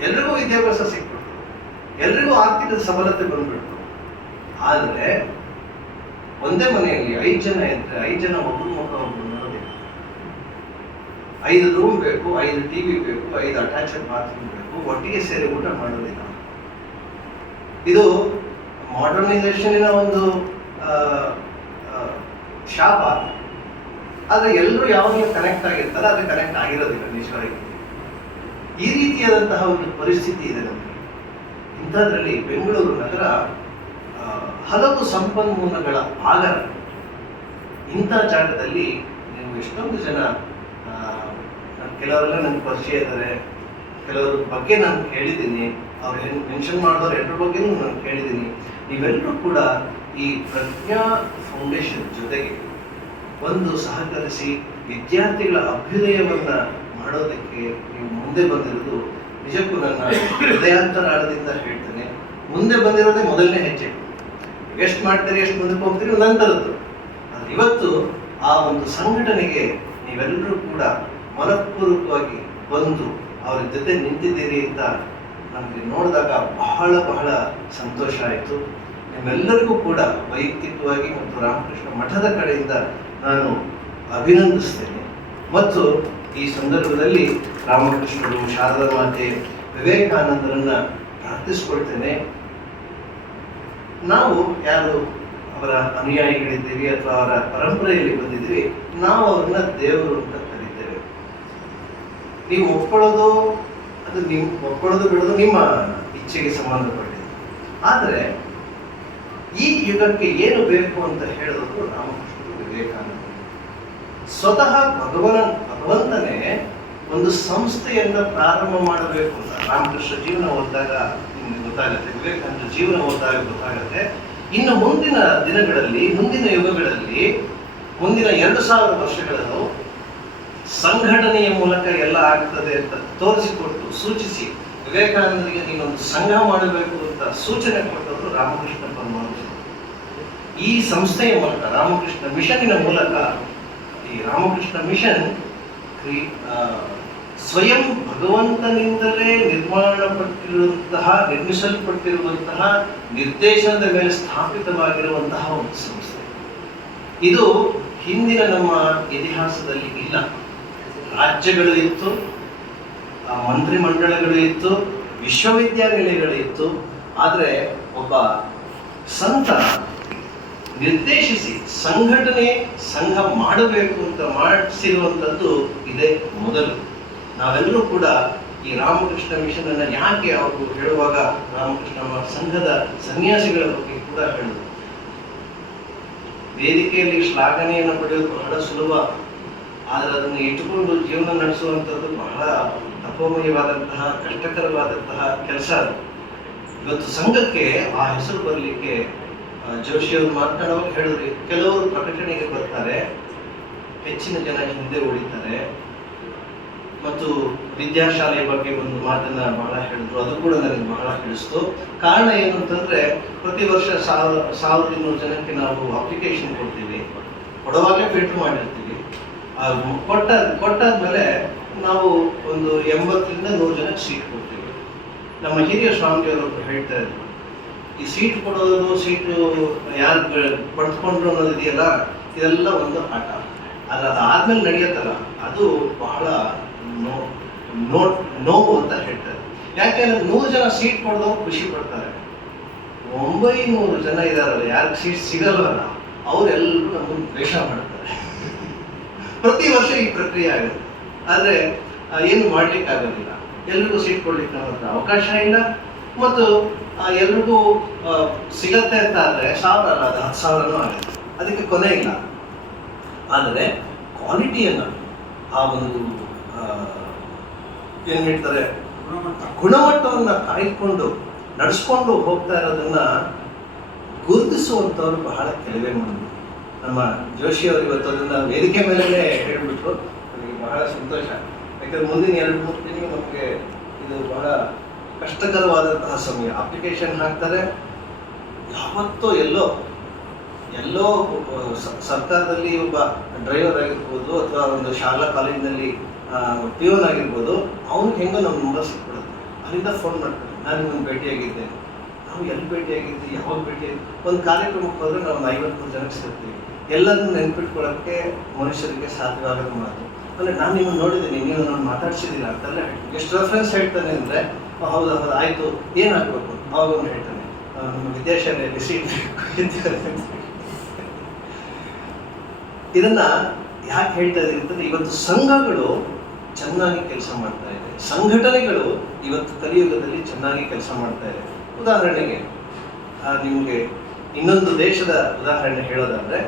ಎಲ್ರಿಗೂ ವಿದ್ಯಾಭ್ಯಾಸ ಸಿಕ್ಬಿಡ್ತು, ಎಲ್ರಿಗೂ ಆರ್ಥಿಕ ಸಬಲತೆ ಬಂದ್ಬಿಡ್ತು. ಆದರೆ ಒಂದೇ ಮನೆಯಲ್ಲಿ 5 ಜನ ಇದ್ರೆ 5 ಜನ ಒಬ್ಬರು ಮುಖ ಒಬ್ಬರು ನೋಡೋದಿಲ್ಲ. 5 ರೂಮ್ ಬೇಕು, 5 ಟಿವಿ ಬೇಕು, 5 ಅಟ್ಯಾಚ್ಡ್ ಬಾತ್ರೂಮ್ ಬೇಕು, ಒಟ್ಟಿಗೆ ಸೇರಿ ಊಟ ಮಾಡೋದಿಲ್ಲ. ಇದು ಮಾಡರ್ನೈಸೇಷನಿನ ಒಂದು ಶಾಪ. ಆದರೆ ಎಲ್ಲರೂ ಯಾವಾಗಲೂ ಕನೆಕ್ಟ್ ಆಗಿರ್ತಾರೆ, ಆದರೆ ಕನೆಕ್ಟ್ ಆಗಿರೋದಿಲ್ಲ ನಿಜವಾಗಿ. ಈ ರೀತಿಯಾದಂತಹ ಒಂದು ಪರಿಸ್ಥಿತಿ ಇದೆ ನಮಗೆ. ಇಂಥದ್ರಲ್ಲಿ ಬೆಂಗಳೂರು ನಗರ ಹಲವು ಸಂಪನ್ಮೂಲಗಳ ಆಗರ. ಇಂಥ ಜಾಗದಲ್ಲಿ ನೀವು ಎಷ್ಟೊಂದು ಜನ, ಕೆಲವರೆಲ್ಲ ನನಗೆ ಪರಿಚಯ ಇದ್ದಾರೆ, ಕೆಲವರ ಬಗ್ಗೆ ನಾನು ಕೇಳಿದ್ದೀನಿ, ಅವ್ರು ಮೆನ್ಷನ್ ಮಾಡಿದವ್ರು ಎಲ್ಲರ ಬಗ್ಗೆನೂ ನಾನು ಕೇಳಿದ್ದೀನಿ. ನೀವೆಲ್ಲರೂ ಕೂಡ ಈ ಪ್ರಜ್ಞಾ ಫೌಂಡೇಶನ್ ಜೊತೆಗೆ ಒಂದು ಸಹಕರಿಸಿ ವಿದ್ಯಾರ್ಥಿಗಳ ಅಭ್ಯುದಯವನ್ನು ಮಾಡೋದಕ್ಕೆ ನೀವು ಮುಂದೆ ಬಂದಿರೋದು ನಿಜಕ್ಕೂ ನನ್ನ ಹೃದಯಾಂತರಾಳದಿಂದ ಹೇಳ್ತೇನೆ. ಮುಂದೆ ಬಂದಿರೋದೇ ಮೊದಲನೇ ಹೆಜ್ಜೆ. ಎಷ್ಟು ಮಾಡ್ತೀರಿ, ಎಷ್ಟು ಮುಂದಕ್ಕೆ ಹೋಗ್ತೀರಿ ನಂತರದ್ದು. ಆದರೆ ಇವತ್ತು ಆ ಒಂದು ಸಂಘಟನೆಗೆ ನೀವೆಲ್ಲರೂ ಕೂಡ ಮನಪೂರ್ವಕವಾಗಿ ಬಂದು ಅವರ ಜೊತೆ ನಿಂತಿದ್ದೀರಿ ಅಂತ ನಮಗೆ ನೋಡಿದಾಗ ಬಹಳ ಬಹಳ ಸಂತೋಷ ಆಯಿತು. ನಿಮ್ಮೆಲ್ಲರಿಗೂ ಕೂಡ ವೈಯಕ್ತಿಕವಾಗಿ ಮತ್ತು ರಾಮಕೃಷ್ಣ ಮಠದ ಕಡೆಯಿಂದ ನಾನು ಅಭಿನಂದಿಸ್ತೇನೆ. ಮತ್ತು ಈ ಸಂದರ್ಭದಲ್ಲಿ ರಾಮಕೃಷ್ಣರು, ಶಾರದಾ ಮಾತೆ, ವಿವೇಕಾನಂದರನ್ನ ಪ್ರಾರ್ಥಿಸ್ಕೊಳ್ತೇನೆ. ನಾವು ಯಾರು ಅವರ ಅನುಯಾಯಿಗಳಿದ್ದೀವಿ ಅಥವಾ ಅವರ ಪರಂಪರೆಯಲ್ಲಿ ಬಂದಿದ್ದೀವಿ, ನಾವು ಅವ್ರನ್ನ ದೇವರು ಅಂತ ಕರೀತೇವೆ. ನೀವು ಒಪ್ಕೊಳ್ಳೋದು ಅದು ಒಪ್ಕೊಳ್ಳೋದು ಬಿಡೋದು ನಿಮ್ಮ ಇಚ್ಛೆಗೆ ಸಂಬಂಧಪಟ್ಟಿದೆ. ಆದರೆ ಈ ಯುಗಕ್ಕೆ ಏನು ಬೇಕು ಅಂತ ಹೇಳಿದ್ರು ರಾಮಕೃಷ್ಣರು, ವಿವೇಕಾನಂದ. ಸ್ವತಃ ಭಗವಂತನೇ ಒಂದು ಸಂಸ್ಥೆಯನ್ನ ಪ್ರಾರಂಭ ಮಾಡಬೇಕು ಅಂತ ರಾಮಕೃಷ್ಣ ಜೀವನ ಓದಿದಾಗ ನಿಮ್ಗೆ ಗೊತ್ತಾಗುತ್ತೆ, ವಿವೇಕಾನಂದ ಜೀವನ ಓದಿದಾಗ ಗೊತ್ತಾಗುತ್ತೆ. ಇನ್ನು ಮುಂದಿನ ದಿನಗಳಲ್ಲಿ, ಮುಂದಿನ ಯುಗಗಳಲ್ಲಿ, ಮುಂದಿನ 2000 ವರ್ಷಗಳನ್ನು ಸಂಘಟನೆಯ ಮೂಲಕ ಎಲ್ಲ ಆಗ್ತದೆ ಅಂತ ತೋರಿಸಿಕೊಟ್ಟು ಸೂಚಿಸಿ ವಿವೇಕಾನಂದರಿಗೆ ನೀನೊಂದು ಸಂಘ ಮಾಡಬೇಕು ಅಂತ ಸೂಚನೆ ಕೊಟ್ಟವರು ರಾಮಕೃಷ್ಣ ಪರಮಹಂಸರು. ಈ ಸಂಸ್ಥೆಯ ಮೂಲಕ, ರಾಮಕೃಷ್ಣ ಮಿಷನ್ನಿನ ಮೂಲಕ, ಈ ರಾಮಕೃಷ್ಣ ಮಿಷನ್ ಸ್ವಯಂ ಭಗವಂತನಿಂದಲೇ ನಿರ್ಮಿಸಲ್ಪಟ್ಟಿರುವಂತಹ ನಿರ್ದೇಶನದ ಮೇಲೆ ಸ್ಥಾಪಿತವಾಗಿರುವಂತಹ ಒಂದು ಸಂಸ್ಥೆ. ಇದು ಹಿಂದಿನ ನಮ್ಮ ಇತಿಹಾಸದಲ್ಲಿ ಇಲ್ಲ. ರಾಜ್ಯಗಳು ಇತ್ತು, ಮಂತ್ರಿಮಂಡಲಗಳು ಇತ್ತು, ವಿಶ್ವವಿದ್ಯಾನಿಲಯಗಳು ಇತ್ತು. ಆದರೆ ಒಬ್ಬ ಸಂತ ನಿರ್ದೇಶಿಸಿ ಸಂಘ ಮಾಡಬೇಕು ಅಂತ ಮಾಡಿಸಿರುವಂಥದ್ದು ಇದೇ ಮೊದಲು. ನಾವೆಲ್ಲರೂ ಕೂಡ ಈ ರಾಮಕೃಷ್ಣ ಮಿಷನ್ ಅನ್ನ ಯಾಕೆ ಅವರು ಹೇಳುವಾಗ ರಾಮಕೃಷ್ಣ ಸಂಘದ ಸನ್ಯಾಸಿಗಳ ಬಗ್ಗೆ ಕೂಡ ಹೇಳಿದ್ರು. ವೇದಿಕೆಯಲ್ಲಿ ಶ್ಲಾಘನೆಯನ್ನು ಪಡೆಯೋದು ಬಹಳ ಸುಲಭ, ಆದರೆ ಅದನ್ನು ಇಟ್ಟುಕೊಂಡು ಜೀವನ ನಡೆಸುವಂಥದ್ದು ಬಹಳ ತಪೋಮಯವಾದಂತಹ, ಕಷ್ಟಕರವಾದಂತಹ ಕೆಲಸ. ಇವತ್ತು ಸಂಘಕ್ಕೆ ಆ ಹೆಸರು ಬರಲಿಕ್ಕೆ ಜೋಶಿಯವರು ಮಾತನಾಡುವಾಗ ಹೇಳಿದ್ರಿ, ಕೆಲವರು ಪ್ರಕಟಣೆಗೆ ಬರ್ತಾರೆ, ಹೆಚ್ಚಿನ ಜನ ಹಿಂದೆ ಉಳಿತಾರೆ. ಮತ್ತು ವಿದ್ಯಾಶಾಲೆಯ ಬಗ್ಗೆ ಒಂದು ಮಾತನ್ನ ಬಹಳ ಹೇಳಿದ್ರು, ಅದು ಕೂಡ ನನಗೆ ಬಹಳ ಹಿಡಿಸ್ತು. ಕಾರಣ ಏನು ಅಂತಂದ್ರೆ, ಪ್ರತಿ ವರ್ಷ 1200 ಜನಕ್ಕೆ ನಾವು ಅಪ್ಲಿಕೇಶನ್ ಕೊಡ್ತೀವಿ, ಕೊಡುವಾಗಲೇ ಫಿಲ್ಟರ್ ಮಾಡಿರ್ತೀವಿ. ಕೊಟ್ಟಾದ್ಮೇಲೆ ನಾವು ಒಂದು 80ರಿಂದ 100 ಜನಕ್ಕೆ ಸೀಟ್ ಕೊಡ್ತೀವಿ. ನಮ್ಮ ಹಿರಿಯ ಸ್ವಾಮಿಯವರೊಬ್ಬರು ಹೇಳ್ತಾ ಇದ್ರು, ಈ ಸೀಟ್ ಕೊಡೋದು, ಸೀಟು ಯಾರು ಪಡೆದುಕೊಂಡ್ರು ಅನ್ನೋದಿದೆಯಲ್ಲ, ಇದೆಲ್ಲ ಒಂದು ಆಟ. ಅದಾದ್ಮೇಲೆ ನಡೆಯುತ್ತಲ್ಲ, ಅದು ಬಹಳ ನೋವು ಅಂತ ಹೇಳ್ತಾರೆ. ಯಾಕೆಂದ್ರೆ 100 ಜನ ಸೀಟ್ ಕೊಡೋದು ಖುಷಿ ಪಡ್ತಾರೆ, 900 ಜನ ಇದಾರಲ್ಲ, ಯಾರಿಗೆ ಸೀಟ್ ಸಿಗಲ್ವಲ್ಲ, ಅವರೆಲ್ಲರೂ ನಮ್ಮನ್ನು ದ್ವೇಷ ಮಾಡ್ತಾರೆ. ಪ್ರತಿ ವರ್ಷ ಈ ಪ್ರಕ್ರಿಯೆ ಆಗುತ್ತೆ. ಆದರೆ ಏನು ಮಾಡ್ಲಿಕ್ಕೆ ಆಗೋದಿಲ್ಲ. ಎಲ್ರಿಗೂ ಸೀಟ್ ಕೊಡ್ಲಿಕ್ಕೆ ನಮ್ಮ ಹತ್ರ ಅವಕಾಶ ಇಲ್ಲ. ಮತ್ತು ಎಲ್ರಿಗೂ ಸಿಗತ್ತೆ ಅಂತ ಆದರೆ 1000 ಅಲ್ಲ, ಅದು 10,000 ಆಗುತ್ತೆ. ಅದಕ್ಕೆ ಕೊನೆ ಇಲ್ಲ. ಆದರೆ ಕ್ವಾಲಿಟಿಯನ್ನು, ಆ ಒಂದು ಏನು ಹೇಳ್ತಾರೆ, ಗುಣಮಟ್ಟವನ್ನು ಕಾಯ್ದುಕೊಂಡು ನಡೆಸ್ಕೊಂಡು ಹೋಗ್ತಾ ಇರೋದನ್ನ ಗುರುತಿಸುವಂಥವ್ರು ಬಹಳ ಕೆಲವೇ ಮಂದಿ. ನಮ್ಮ ಜೋಶಿಯವರು ಇವತ್ತು ಅದನ್ನು ವೇದಿಕೆ ಮೇಲೆ ಹೇಳಿಬಿಟ್ರು. ನನಗೆ ಬಹಳ ಸಂತೋಷ. ಯಾಕಂದ್ರೆ ಮುಂದಿನ 2-3 ದಿನ ನಮಗೆ ಇದು ಬಹಳ ಕಷ್ಟಕರವಾದಂತಹ ಸಮಯ. ಅಪ್ಲಿಕೇಶನ್ ಹಾಕ್ತಾರೆ, ಯಾವತ್ತೋ ಎಲ್ಲೋ ಸರ್ಕಾರದಲ್ಲಿ ಒಬ್ಬ ಡ್ರೈವರ್ ಆಗಿರ್ಬೋದು, ಅಥವಾ ಒಂದು ಶಾಲಾ ಕಾಲೇಜಿನಲ್ಲಿ ಪಿಯೋನ್ ಆಗಿರ್ಬೋದು, ಅವ್ನಿಗೆ ಹೆಂಗೋ ನಮ್ಮ ನಂಬರ್ ಸಿಕ್ಬಿಡುತ್ತೆ. ಅಲ್ಲಿಂದ ಫೋನ್ ಮಾಡ್ತಾರೆ, ನಾನು ನಿಮ್ಮನ್ನು ಭೇಟಿಯಾಗಿದ್ದೆ. ನಾವು ಎಲ್ಲಿ ಭೇಟಿಯಾಗಿದ್ವಿ, ಯಾವಾಗ ಭೇಟಿಯಾಗಿದ್ವಿ? ಒಂದು ಕಾರ್ಯಕ್ರಮಕ್ಕೆ ಹೋದರೆ ನಾವು 50 ಜನಕ್ಕೆ ಸಿಗ್ತೀವಿ. ಎಲ್ಲರನ್ನೂ ನೆನ್ಪಿಟ್ಕೊಳ್ಳೋಕ್ಕೆ ಮನುಷ್ಯರಿಗೆ ಸಾಧ್ಯವಾಗದ ಮಾತು. ಅಂದರೆ ನಾನು ನಿಮ್ಮನ್ನು ನೋಡಿದ್ದೀನಿ, ನೀವು ನಾನು ಮಾತಾಡ್ಸಿದ್ದೀರ ಅಂತೆಲ್ಲ ಹೇಳ್ತೀನಿ. ಎಷ್ಟು ರೆಫರೆನ್ಸ್ ಹೇಳ್ತಾನೆ ಅಂದರೆ, ಹೌದು ಆಯಿತು, ಏನಾಗಬೇಕು ಅವಾಗ ಒಂದು ಹೇಳ್ತಾನೆ, ನಮ್ಮ ವಿದ್ಯಾಶಾಲೆಯಲ್ಲಿ ಸೀಟ್. ಇದನ್ನ ಯಾಕೆ ಹೇಳ್ತಾ ಇದ್ದೀವಿ ಅಂತಂದ್ರೆ, ಇವತ್ತು ಸಂಘಗಳು ಚೆನ್ನಾಗಿ ಕೆಲಸ ಮಾಡ್ತಾ ಇದೆ, ಸಂಘಟನೆಗಳು ಇವತ್ತು ಕಲಿಯುಗದಲ್ಲಿ ಚೆನ್ನಾಗಿ ಕೆಲಸ ಮಾಡ್ತಾ ಇದೆ. ಉದಾಹರಣೆಗೆ ನಿಮಗೆ ಇನ್ನೊಂದು ದೇಶದ ಉದಾಹರಣೆ ಹೇಳೋದಾದ್ರೆ,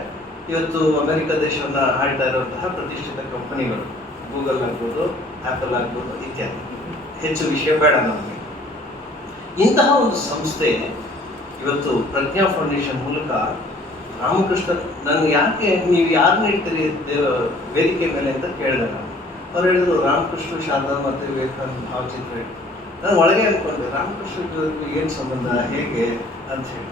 ಇವತ್ತು ಅಮೆರಿಕ ದೇಶವನ್ನು ಆಳ್ತಾ ಇರುವಂತಹ ಪ್ರತಿಷ್ಠಿತ ಕಂಪನಿಗಳು, ಗೂಗಲ್ ಆಗ್ಬೋದು, ಆ್ಯಪಲ್ ಆಗ್ಬೋದು ಇತ್ಯಾದಿ, ಹೆಚ್ಚು ವಿಷಯ ಬೇಡ ನಮಗೆ. ಇಂತಹ ಒಂದು ಸಂಸ್ಥೆ ಇವತ್ತು ಪ್ರಜ್ಞಾ ಫೌಂಡೇಶನ್ ಮೂಲಕ ರಾಮಕೃಷ್ಣ, ನಾನು ಯಾಕೆ ನೀವು ಯಾರನ್ನ ಇಡ್ತೀರಿ ವೇದಿಕೆ ಮೇಲೆ ಅಂತ ಕೇಳಿದೆ ನಾನು. ಅವ್ರು ಹೇಳಿದ್ರು, ರಾಮಕೃಷ್ಣ, ಶಾರದಾ ಮತ್ತು ವಿವೇಕಾನಂದ ಭಾವಚಿತ್ರ ಇಟ್ಟು. ನಾನು ಒಳಗೆ ಅಂದ್ಕೊಂಡೆ, ರಾಮಕೃಷ್ಣ ಏನು ಸಂಬಂಧ, ಹೇಗೆ ಅಂತ ಹೇಳಿ.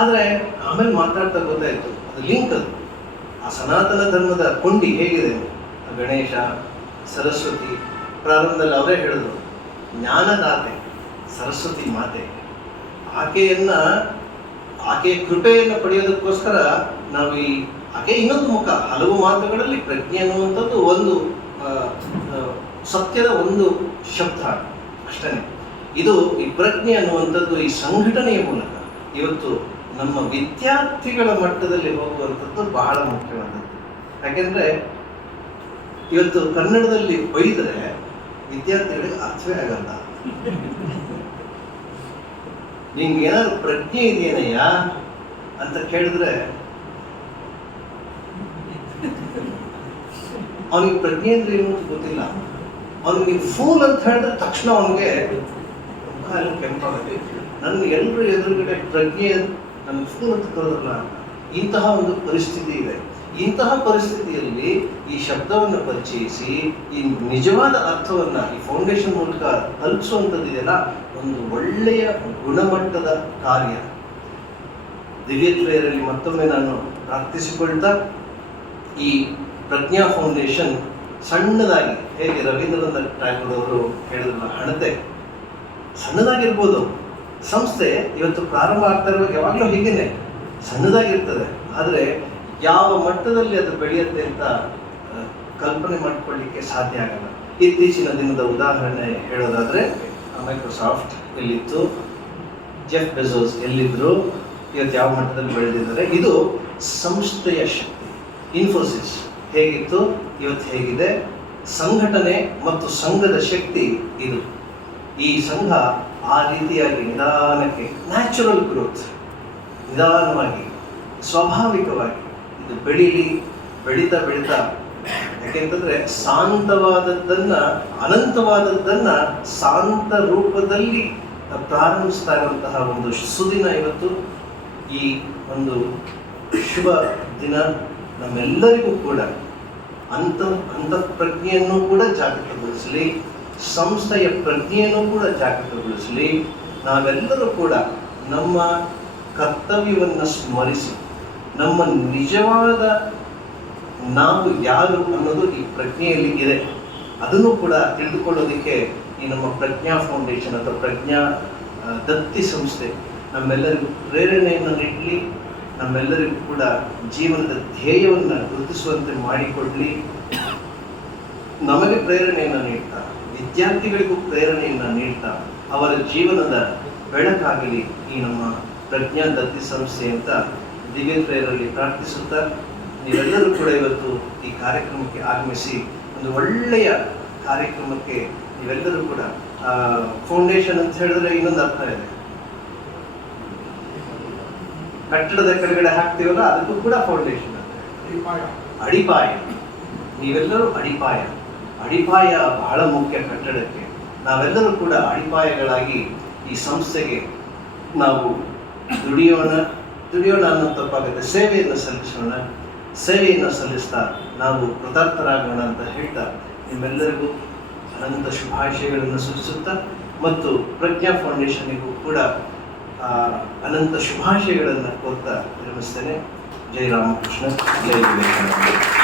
ಆದರೆ ಆಮೇಲೆ ಮಾತಾಡ್ತಾ ಗೊತ್ತಾಯಿತು, ಅದು ಲಿಂಕ್. ಅದು ಆ ಸನಾತನ ಧರ್ಮದ ಕೊಂಡಿ ಹೇಗಿದೆ, ಗಣೇಶ, ಸರಸ್ವತಿ, ಪ್ರಾರಂಭದಲ್ಲಿ ಅವರೇ ಹೇಳಿದ್ರು, ಜ್ಞಾನದಾತೆ ಸರಸ್ವತಿ ಮಾತೆ, ಆಕೆಯ ಕೃಪೆಯನ್ನು ಪಡೆಯೋದಕ್ಕೋಸ್ಕರ ನಾವು ಆಕೆ ಇನ್ನೊಂದು ಮುಖ. ಹಲವು ಮಾತುಗಳಲ್ಲಿ ಪ್ರಜ್ಞೆ ಅನ್ನುವಂಥದ್ದು ಒಂದು ಸತ್ಯದ ಒಂದು ಶಬ್ದ ಅಷ್ಟೇ. ಇದು ಈ ಪ್ರಜ್ಞೆ ಅನ್ನುವಂಥದ್ದು ಈ ಸಂಘಟನೆಯ ಮೂಲಕ, ಇವತ್ತು ನಮ್ಮ ವಿದ್ಯಾರ್ಥಿಗಳ ಮಟ್ಟದಲ್ಲಿ ಹೋಗುವಂಥದ್ದು ಬಹಳ ಮುಖ್ಯವಾದದ್ದು. ಯಾಕೆಂದರೆ ಇವತ್ತು ಕನ್ನಡದಲ್ಲಿ ಬೈದರೆ ವಿದ್ಯಾರ್ಥಿಗಳಿಗೆ ಅರ್ಥವೇ ಆಗಲ್ಲ. ನಿಮ್ಗೆ ಏನಾದ್ರು ಪ್ರಜ್ಞೆ ಇದೆಯೇನಯ್ಯ ಅಂತ ಕೇಳಿದ್ರೆ ಅವನಿಗೆ ಪ್ರಜ್ಞೆ ಅಂದ್ರೆ ಏನು ಅಂತ ಗೊತ್ತಿಲ್ಲ. ಅವನಿಗೆ ಫೂಲ್ ಅಂತ ಹೇಳಿದ್ರೆ ತಕ್ಷಣ ಅವನಿಗೆ ಮುಖ ಎಲ್ಲ ಕೆಂಪಾಗುತ್ತೆ. ನನ್ನ ಎಲ್ಲರೂ ಎದುರುಗಡೆ ಪ್ರಜ್ಞೆ ನನ್ನ ಫೂಲ್ ಅಂತ ಕರೆದ್ರಲ್ಲ, ಇಂತಹ ಒಂದು ಪರಿಸ್ಥಿತಿ ಇದೆ. ಇಂತಹ ಪರಿಸ್ಥಿತಿಯಲ್ಲಿ ಈ ಶಬ್ದವನ್ನು ಪರಿಚಯಿಸಿ ಈ ನಿಜವಾದ ಅರ್ಥವನ್ನು ಈ ಫೌಂಡೇಶನ್ ಮೂಲಕ ತಲುಪಿಸುವಂಥದ್ದಿದೆಯಲ್ಲ, ಒಂದು ಒಳ್ಳೆಯ ಗುಣಮಟ್ಟದ ಕಾರ್ಯ. ದಿವ್ಯತ್ರೆಯರಲ್ಲಿ ಮತ್ತೊಮ್ಮೆ ನಾನು ಪ್ರಾರ್ಥಿಸಿಕೊಳ್ತಾ, ಈ ಪ್ರಜ್ಞಾ ಫೌಂಡೇಶನ್ ಸಣ್ಣದಾಗಿ, ಹೇಗೆ ರವೀಂದ್ರನಾಥ್ ಟ್ಯಾಗೋರ್ ಅವರು ಹೇಳಿದ್ರಲ್ಲ, ಹಣತೆ ಸಣ್ಣದಾಗಿರ್ಬೋದು, ಸಂಸ್ಥೆ ಇವತ್ತು ಪ್ರಾರಂಭ ಆಗ್ತಾ ಇರುವಾಗ ಯಾವಾಗಲೂ ಹೀಗೇನೆ ಸಣ್ಣದಾಗಿರ್ತದೆ. ಆದರೆ ಯಾವ ಮಟ್ಟದಲ್ಲಿ ಅದು ಬೆಳೆಯುತ್ತೆ ಅಂತ ಕಲ್ಪನೆ ಮಾಡಿಕೊಳ್ಳಿಕ್ಕೆ ಸಾಧ್ಯ ಆಗಲ್ಲ. ಇತ್ತೀಚಿನ ದಿನದ ಉದಾಹರಣೆ ಹೇಳೋದಾದರೆ, ಮೈಕ್ರೋಸಾಫ್ಟ್ ಎಲ್ಲಿತ್ತು, ಜೆಫ್ ಬೆಜೋಸ್ ಎಲ್ಲಿದ್ರು, ಇವತ್ತು ಯಾವ ಮಟ್ಟದಲ್ಲಿ ಬೆಳೆದಿದ್ದಾರೆ. ಇದು ಸಂಸ್ಥೆಯ ಶಕ್ತಿ. ಇನ್ಫೋಸಿಸ್ ಹೇಗಿತ್ತು, ಇವತ್ತು ಹೇಗಿದೆ. ಸಂಘಟನೆ ಮತ್ತು ಸಂಘದ ಶಕ್ತಿ ಇದು. ಈ ಸಂಘ ಆ ರೀತಿಯಾಗಿ ನಿಧಾನಕ್ಕೆ, ನ್ಯಾಚುರಲ್ ಗ್ರೋತ್, ನಿಧಾನವಾಗಿ ಸ್ವಾಭಾವಿಕವಾಗಿ ಇದು ಬೆಳೀತಾ ಯಾಕೆಂತಂದ್ರೆ ಶಾಂತವಾದದ್ದನ್ನು, ಅನಂತವಾದದ್ದನ್ನು ಶಾಂತ ರೂಪದಲ್ಲಿ ಪ್ರಾರಂಭಿಸ್ತಾ ಇರುವಂತಹ ಒಂದು ಸುದಿನ ಇವತ್ತು. ಈ ಒಂದು ಶುಭ ದಿನ ನಮ್ಮೆಲ್ಲರಿಗೂ ಕೂಡ ಅಂತಃಪ್ರಜ್ಞೆಯನ್ನು ಕೂಡ ಜಾಗೃತಗೊಳಿಸಲಿ, ಸಂಸ್ಥೆಯ ಪ್ರಜ್ಞೆಯನ್ನು ಕೂಡ ಜಾಗೃತಗೊಳಿಸಲಿ. ನಾವೆಲ್ಲರೂ ಕೂಡ ನಮ್ಮ ಕರ್ತವ್ಯವನ್ನು ಸ್ಮರಿಸಿ, ನಮ್ಮ ನಿಜವಾದ ನಾವು ಯಾರು ಅನ್ನೋದು ಈ ಪ್ರಜ್ಞೆಯಲ್ಲಿ ಇದೆ, ಅದನ್ನು ಕೂಡ ತಿಳಿದುಕೊಳ್ಳೋದಕ್ಕೆ ಈ ನಮ್ಮ ಪ್ರಜ್ಞಾ ಫೌಂಡೇಶನ್ ಅಥವಾ ಪ್ರಜ್ಞಾ ದತ್ತಿ ಸಂಸ್ಥೆ ನಮ್ಮೆಲ್ಲರಿಗೂ ಪ್ರೇರಣೆಯನ್ನು ನೀಡಲಿ, ನಮ್ಮೆಲ್ಲರಿಗೂ ಕೂಡ ಜೀವನದ ಧ್ಯೇಯವನ್ನು ಗುರುತಿಸುವಂತೆ ಮಾಡಿಕೊಡಲಿ. ನಮಗೆ ಪ್ರೇರಣೆಯನ್ನು ನೀಡ್ತಾ, ವಿದ್ಯಾರ್ಥಿಗಳಿಗೂ ಪ್ರೇರಣೆಯನ್ನು ನೀಡ್ತಾ, ಅವರ ಜೀವನದ ಬೆಳಕಾಗಲಿ ಈ ನಮ್ಮ ಪ್ರಜ್ಞಾ ದತ್ತಿ ಸಂಸ್ಥೆ ಅಂತ ದಿವ್ಯತ್ರೆಯರಲ್ಲಿ ಪ್ರಾರ್ಥಿಸುತ್ತಾ, ನೀವೆಲ್ಲರೂ ಕೂಡ ಇವತ್ತು ಈ ಕಾರ್ಯಕ್ರಮಕ್ಕೆ ಆಗಮಿಸಿ ಒಂದು ಒಳ್ಳೆಯ ಕಾರ್ಯಕ್ರಮಕ್ಕೆ ನೀವೆಲ್ಲರೂ ಕೂಡ, ಫೌಂಡೇಶನ್ ಅಂತ ಹೇಳಿದ್ರೆ ಇನ್ನೊಂದು ಅರ್ಥ ಇದೆ, ಕಟ್ಟಡದ ಕೆಳಗಡೆ ಹಾಕ್ತೀವಲ್ಲ ಅದಕ್ಕೂ ಕೂಡ ಫೌಂಡೇಶನ್ ಅಂತ, ಅಡಿಪಾಯ. ನೀವೆಲ್ಲರೂ ಅಡಿಪಾಯ ಬಹಳ ಮುಖ್ಯ ಕಟ್ಟಡಕ್ಕೆ. ನಾವೆಲ್ಲರೂ ಕೂಡ ಅಡಿಪಾಯಗಳಾಗಿ ಈ ಸಂಸ್ಥೆಗೆ ನಾವು ದುಡಿಯೋಣ ಅನ್ನೋ ತಪ್ಪಾಗುತ್ತೆ, ಸೇವೆಯನ್ನು ಸಲ್ಲಿಸ್ತಾ ನಾವು ಕೃತಾರ್ಥರಾಗೋಣ ಅಂತ ಹೇಳ್ತಾ, ನಿಮ್ಮೆಲ್ಲರಿಗೂ ಅನಂತ ಶುಭಾಶಯಗಳನ್ನು ಸೂಚಿಸುತ್ತಾ ಮತ್ತು ಪ್ರಜ್ಞಾ ಫೌಂಡೇಶನ್ನಿಗೂ ಕೂಡ ಅನಂತ ಶುಭಾಶಯಗಳನ್ನು ಕೋರ್ತಾ ವಿರಮಿಸ್ತೇನೆ. ಜೈ ರಾಮಕೃಷ್ಣ, ಜೈ ವಿವೇಕಾನಂದ.